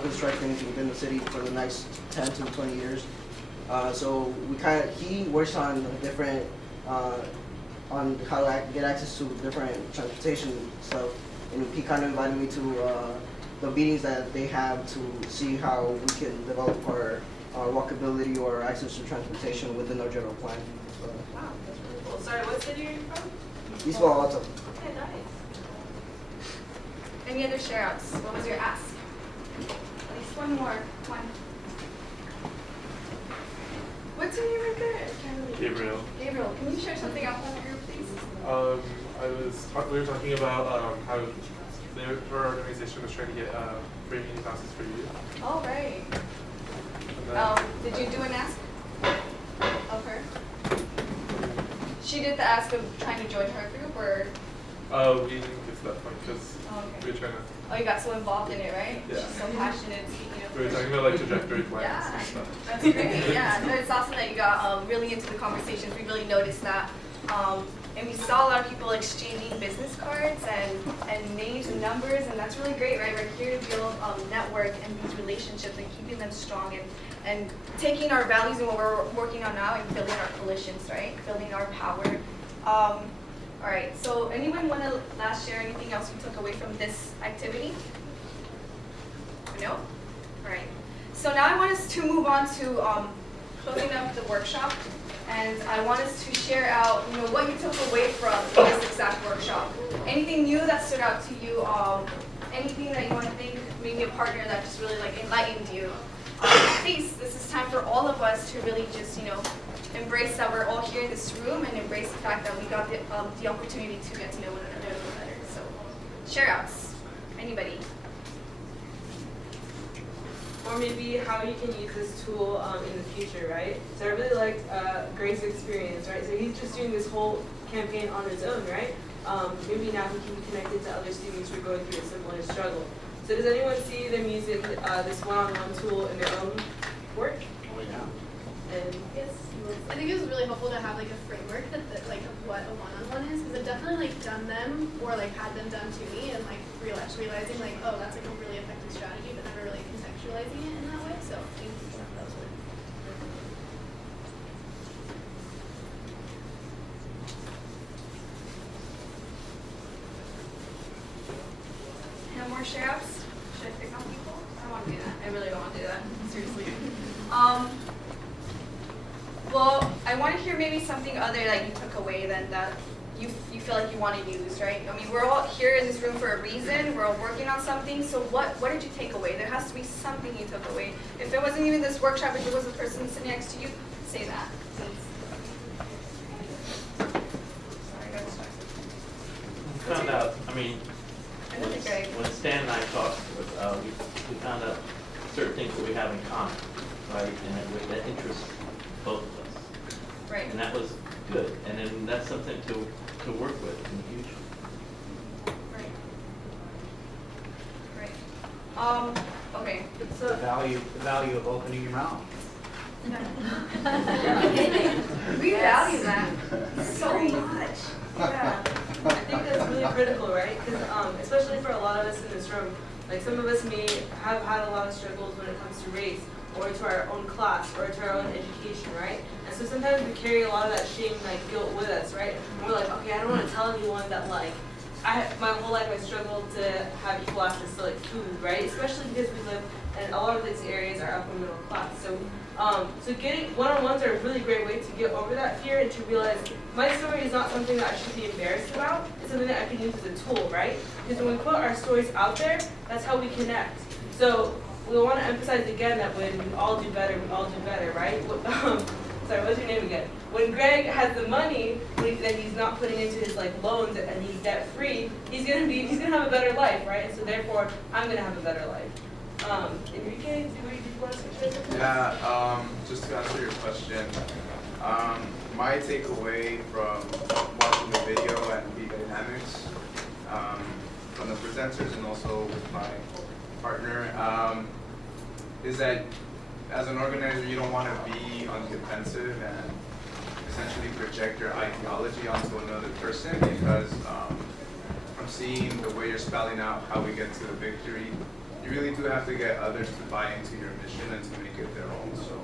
construct things within the city for the next 10 to 20 years. So he works on different on how to get access to different transportation stuff, and he kind of invited me to the meetings that they have to see how we can develop our walkability or access to transportation within our general plan. So, Wow, that's really cool. Sorry, what city are you from? East Palo Alto. Okay, nice. Any other share outs? What was your ask? At least one more. One. What's your name right there? Gabriel. Gabriel, can you share something out with the group, please? We were talking about how our organization was trying to get free meeting classes for you. All right. Did you do an ask of her? She did the ask of trying to join her group, or? We didn't get to that point because we were trying to. Oh, you got so involved in it, right? Yeah. She's so passionate. Speaking of. We were talking about like trajectory plans and stuff. That's great. Yeah, no, it's awesome that you got really into the conversations. We really noticed that. And we saw a lot of people exchanging business cards and names and numbers, and that's really great, right? We're here to build network and these relationships and keeping them strong and taking our values and what we're working on now and building our coalitions, right? Building our power. All right, so anyone want to last share anything else you took away from this activity? No? All right. So now I want us to move on to closing up the workshop. And I want us to share out, what you took away from this exact workshop. Anything new that stood out to you? Anything that you want to think, maybe a partner that just really enlightened you. Please, this is time for all of us to really just, embrace that we're all here in this room and embrace the fact that we got the opportunity to get to know one another a little better. So, share outs. Anybody? Or maybe how you can use this tool in the future, right? So I really liked Greg's experience, right? So he's just doing this whole campaign on his own, right? Maybe now he can be connected to other students who are going through a similar struggle. So does anyone see them using this one-on-one tool in their own work? Oh, yeah. And yes. I think it was really helpful to have a framework that of what a one-on-one is, because I've definitely done them or had them done to me and realizing oh, that's a really effective strategy, but never really contextualizing it in that way. So thank you for that. That was really No more share outs? Should I pick on people? I don't want to do that. I really don't want to do that. Seriously. Well, I want to hear maybe something other that you took away than that you feel like you want to use, right? I mean, we're all here in this room for a reason. We're all working on something. So what did you take away? There has to be something you took away. If it wasn't even this workshop, if it was the person sitting next to you, say that. We found out, when Stan and I talked, we found out certain things that we have in common, right? And that interest both of us. Right. And that was good. And then that's something to work with in the future. Right. Okay. So the value of opening your mouth. We value that so much. Yeah, I think that's really critical, right? Because especially for a lot of us in this room, some of us may have had a lot of struggles when it comes to race, or to our own class, or to our own education, right? And so sometimes we carry a lot of that shame, guilt with us, right? And we're like, okay, I don't want to tell anyone that my whole life I struggled to have equal access to food, right? Especially because we live in a lot of these areas are upper middle class. So getting one-on-ones are a really great way to get over that fear and to realize my story is not something that I should be embarrassed about. It's something that I can use as a tool, right? Because when we put our stories out there, that's how we connect. So we want to emphasize again that when we all do better, right? Sorry, what's your name again? When Greg has the money that he's not putting into his loans and he's debt free, he's gonna have a better life, right? So therefore, I'm gonna have a better life. Enrique, did you want to say something? Yeah, just to answer your question, my takeaway from watching the video and the dynamics from the presenters and also with my partner is that as an organizer, you don't want to be on the defensive and essentially project your ideology onto another person because from seeing the way you're spelling out how we get to the victory, you really do have to get others to buy into your mission and to make it their own. So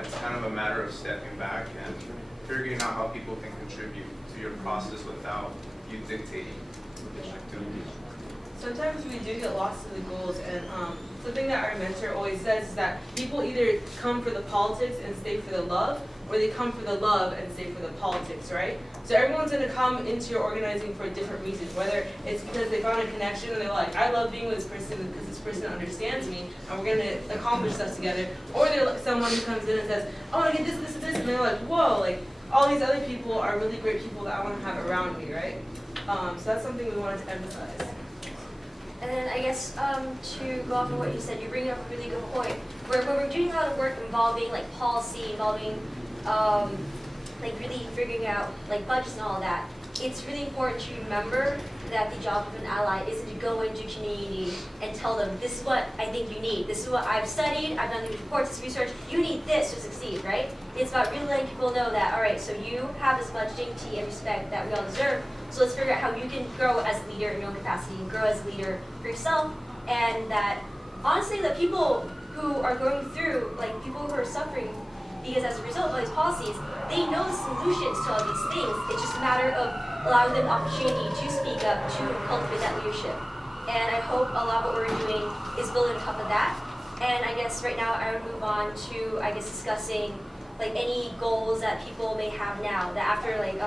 it's kind of a matter of stepping back and figuring out how people can contribute to your process without you dictating what they should do. Sometimes we do get lost in the goals, and something that our mentor always says is that people either come for the politics and stay for the love, or they come for the love and stay for the politics, right? So everyone's going to come into your organizing for different reasons, whether it's because they found a connection and they're like, I love being with this person because this person understands me and we're going to accomplish stuff together, or they're like someone who comes in and says, I want to get this, this, and this, and they're like, whoa, like all these other people are really great people that I want to have around me, right? So that's something we wanted to emphasize. And then I guess to go off of what you said, you bring up a really good point. When we're doing a lot of work involving like policy, involving like really figuring out like budgets and all of that, it's really important to remember that the job of an ally isn't to go into community and tell them, this is what I think you need, this is what I've studied, I've done these reports, this research, you need this to succeed, right? It's about really letting people know that, all right, so you have this much dignity and respect that we all deserve, so let's figure out how you can grow as a leader in your own capacity and grow as a leader for yourself, and that honestly the people who are going through, like people who are suffering because as a result of these policies, they know the solutions to all these things. It's just a matter of allowing them opportunity to speak up, to cultivate that leadership. And I hope a lot of what we're doing is building on top of that. And I guess right now I would move on to, I guess, discussing like any goals that people may have now. That after like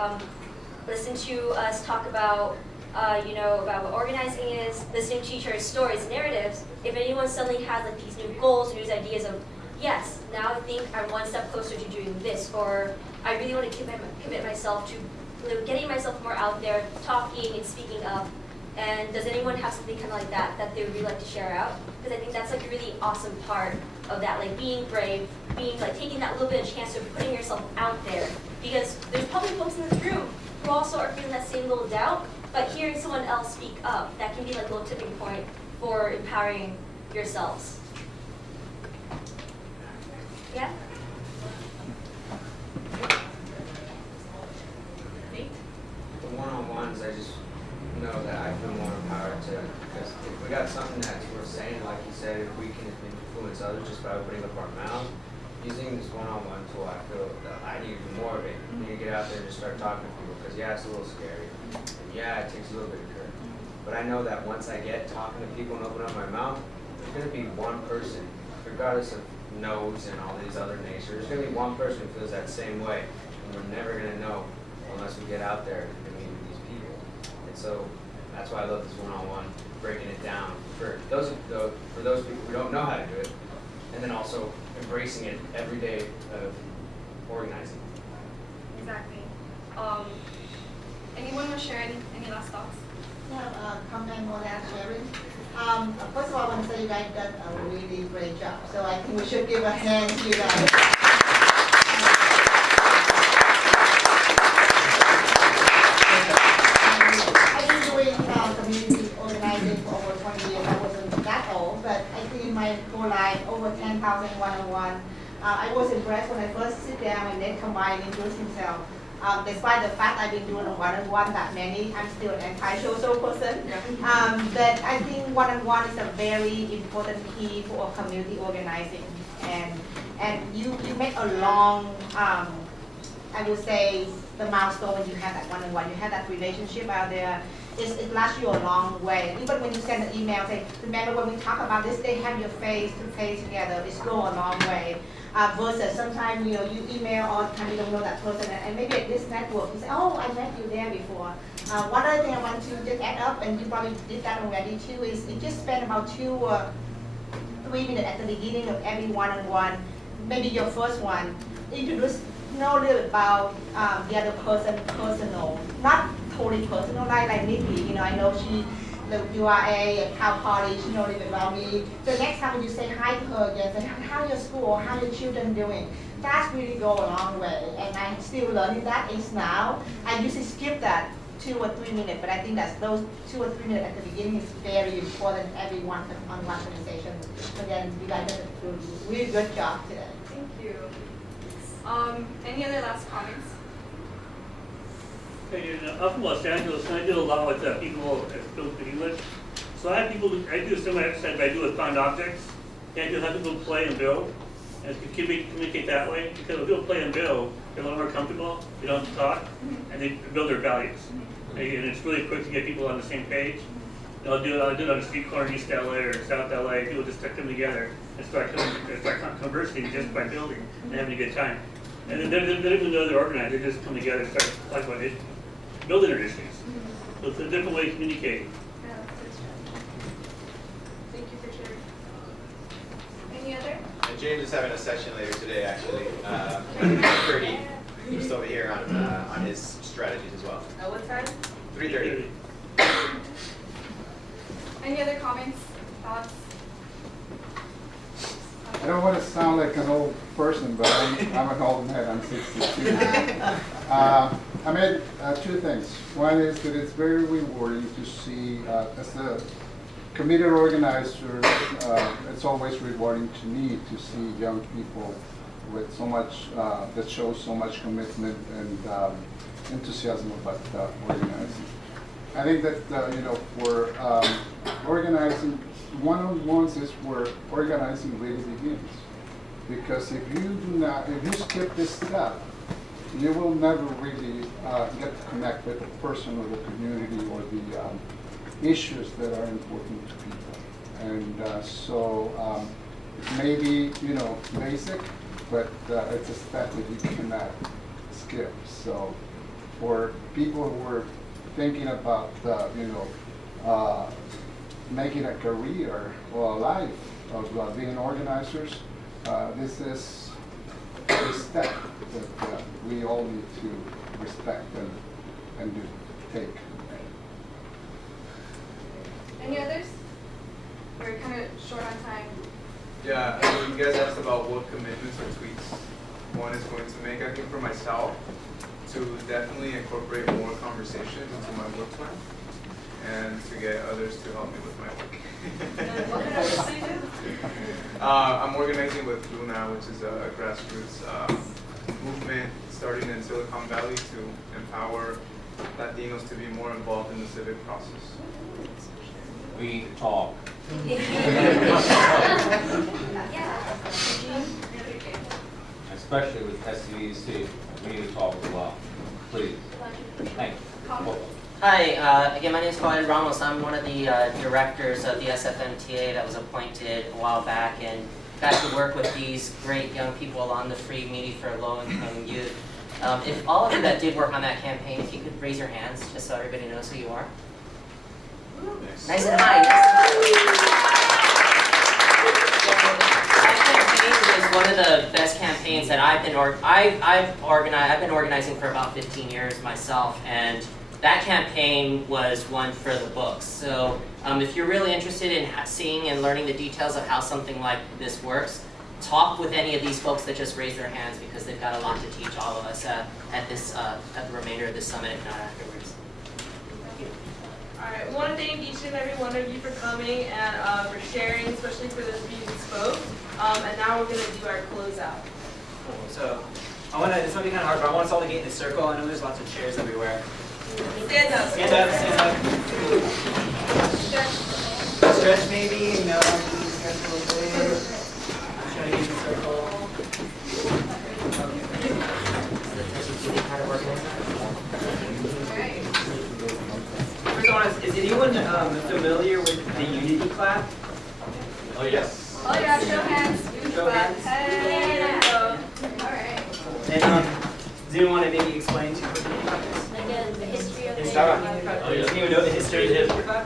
listen to us talk about you know, about what organizing is, listening to each other's stories and narratives, if anyone suddenly has like these new goals and these ideas of, yes, now I think I'm one step closer to doing this, or I really want to commit myself to getting myself more out there, talking and speaking up. And does anyone have something kind of like that that they would really like to share out? Because I think that's like a really awesome part of that, like being brave, being like taking that little bit of chance of putting yourself out there. Because there's probably folks in this room who also are feeling that same little doubt, but hearing someone else speak up, that can be like a little tipping point for empowering yourselves. Yeah? The one-on-ones, I just know that I feel more empowered to, because if we got something that's worth saying, like you said, if we can influence others just by opening up our mouth, using this one-on-one tool, I feel that I need to do more of it. I need to get out there and just start talking to people, because yeah, it's a little scary, and yeah, it takes a little bit of courage. But I know that once I get talking to people and open up my mouth, there's going to be one person, regardless of no's and all these other naysayers, there's going to be one person who feels that same way, and we're never going to know unless we get out there and meet with these people. And so that's why I love this one-on-one, breaking it down for those people who don't know how to do it, and then also embracing it every day of organizing. Exactly. Anyone want to share any last thoughts? Yeah, comment on that, sharing. First of all, I want to say you guys done a really great job. So I think we should give a hand to you guys. I've been doing community organizing for over 20 years. I wasn't that old, but I think in my whole life, over 10,000 one-on-one. I was impressed when I first sit down and then combine and introduce himself. Despite the fact I've been doing a one-on-one that many, I'm still an anti-social person. But I think one-on-one is a very important key for community organizing. And you make a long, I would say, the milestone you have that one-on-one, you have that relationship out there. It lasts you a long way. Even when you send an email, say, remember when we talk about this, they have your face-to-face together. It's go a long way. Versus sometimes you email all the time, you don't know that person, and maybe at this network you say, oh, I met you there before. One other thing I want to just add up, and you probably did that already too, is you just spend about 2 or 3 minutes at the beginning of every one-on-one, maybe your first one, know a little about the other person personal, not totally personal, like Nikki, I know she the URA and Cal Party, she knows even about me. So next time when you say hi to her again, say, how's your school, how your children doing? That's really go a long way, and I'm still learning that age now. I usually skip that 2 or 3 minutes, but I think that those 2 or 3 minutes at the beginning is very important. Everyone on one conversation. Again, you guys did a really good job today. Thank you. Any other last comments? Okay, I'm from Los Angeles, and I deal a lot with people that don't speak English. So I have people, I do similar exercise I do with found objects. And I do have people play and build, and communicate that way. Because when people play and build, they're a little more comfortable, they don't have to talk, and they build their values. And it's really quick to get people on the same page. And I'll do it on a street corner in East LA or South LA. People just come together and start conversing just by building and having a good time. And then they don't even know they're organized. They just come together and start talking about it, building their issues. So it's a different way to communicate. Yeah, that's good strategy. Thank you for sharing. Any other? James is having a session later today, actually. 3:30, just over here on his strategies as well. At what time? 3:30. Any other comments, thoughts? I don't want to sound like an old person, but I'm an old man. I'm 62. I made 2 things. One is that it's very rewarding to see, as a committee organizer, it's always rewarding to me to see young people with so much, that shows so much commitment and enthusiasm about organizing. I think that, for organizing, one-on-ones is where organizing really begins. Because if you skip this step, you will never really get to connect with the person or the community or the issues that are important to people. And so it may be, basic, but it's a step that you cannot skip. So for people who are thinking about, making a career or a life of being organizers, this is a step that we all need to respect and take. Any others? We're kind of short on time. Yeah, you guys asked about what commitments or tweaks one is going to make. I think for myself, to definitely incorporate more conversations into my work plan and to get others to help me with my work. What kind of conversations? I'm organizing with Luna, which is a grassroots movement starting in Silicon Valley to empower Latinos to be more involved in the civic process. We need to talk. Especially with SCDC, we need to talk as well. Please. Thank you. Hi, again, my name is Cultivating Ramos. I'm one of the directors of the SFMTA that was appointed a while back and got to work with these great young people on the free Muni for low-income youth. If all of you that did work on that campaign, if you could raise your hands just so everybody knows who you are. Nice and high. That campaign was one of the best campaigns that I've been organizing for about 15 years myself, and that campaign was one for the books. So if you're really interested in seeing and learning the details of how something like this works, talk with any of these folks that just raised their hands because they've got a lot to teach all of us at the remainder of this summit, if not afterwards. All right, we want to thank each and every one of you for coming and for sharing, especially for those of you who spoke. And now we're going to do our closeout. So this might be kind of hard, but I want us all to get in a circle. I know there's lots of chairs everywhere. Stand up. Stand up, stand up. Stretch maybe, no, stretch a little bit. Try to get in a circle. First I want to, is anyone familiar with the Unity clap? Oh yes. Oh yeah, show hands. Show hands. Hey. All right. And does anyone want to maybe explain to you what the Unity clap is? The history of Does anyone know the history of the Unity clap?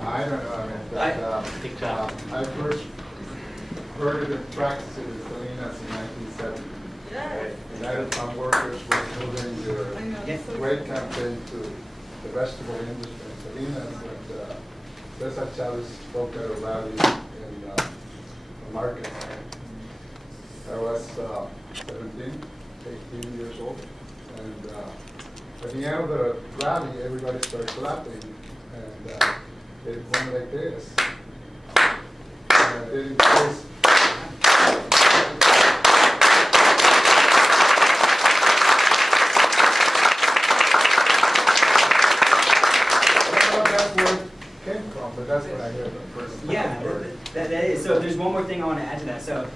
I don't know. I first heard of it practiced in Salinas in 1970. And I farm workers were building their great campaign to the vegetable industry. Salinas, and Cesar Chavez spoke at a rally in the market. I was 17, 18 years old, and at the end of the rally, everybody started clapping, and it went like this. And it increased. But that's what I heard the first. Yeah, that is. So there's one more thing I want to add to that. So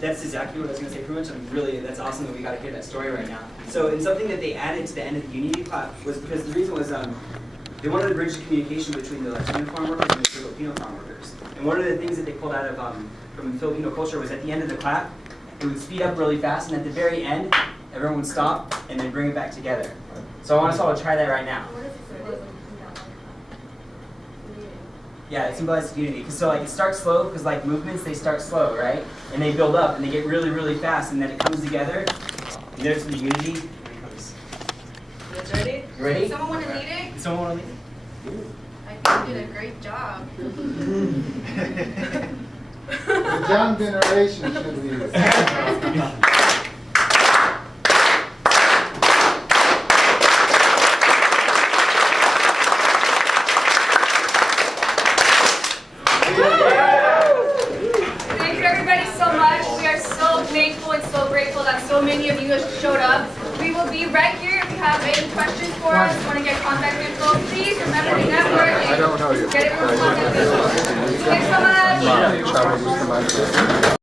that's exactly what I was going to say. Pretty much, that's awesome that we got to hear that story right now. So, and something that they added to the end of the Unity clap was because the reason was they wanted to bridge the communication between the Latino farm workers and the Filipino farm workers. And one of the things that they pulled out of from Filipino culture was at the end of the clap, it would speed up really fast, and at the very end, everyone would stop and then bring it back together. So I want us all to try that right now. Yeah, it symbolizes unity. Cause so like it starts slow, because like movements, they start slow, right? And they build up, and they get really, really fast, and then it comes together. And there's the unity. Here it comes. You guys ready? You ready? Someone want to lead it? Someone want to lead it? I think you did a great job. The young generation should lead it. Thank you everybody so much. We are so thankful and so grateful that so many of you have showed up. We will be right here if you have any questions for us, want to get contact info. Please remember to network and I don't know you. get everyone's contact info. Thanks so much.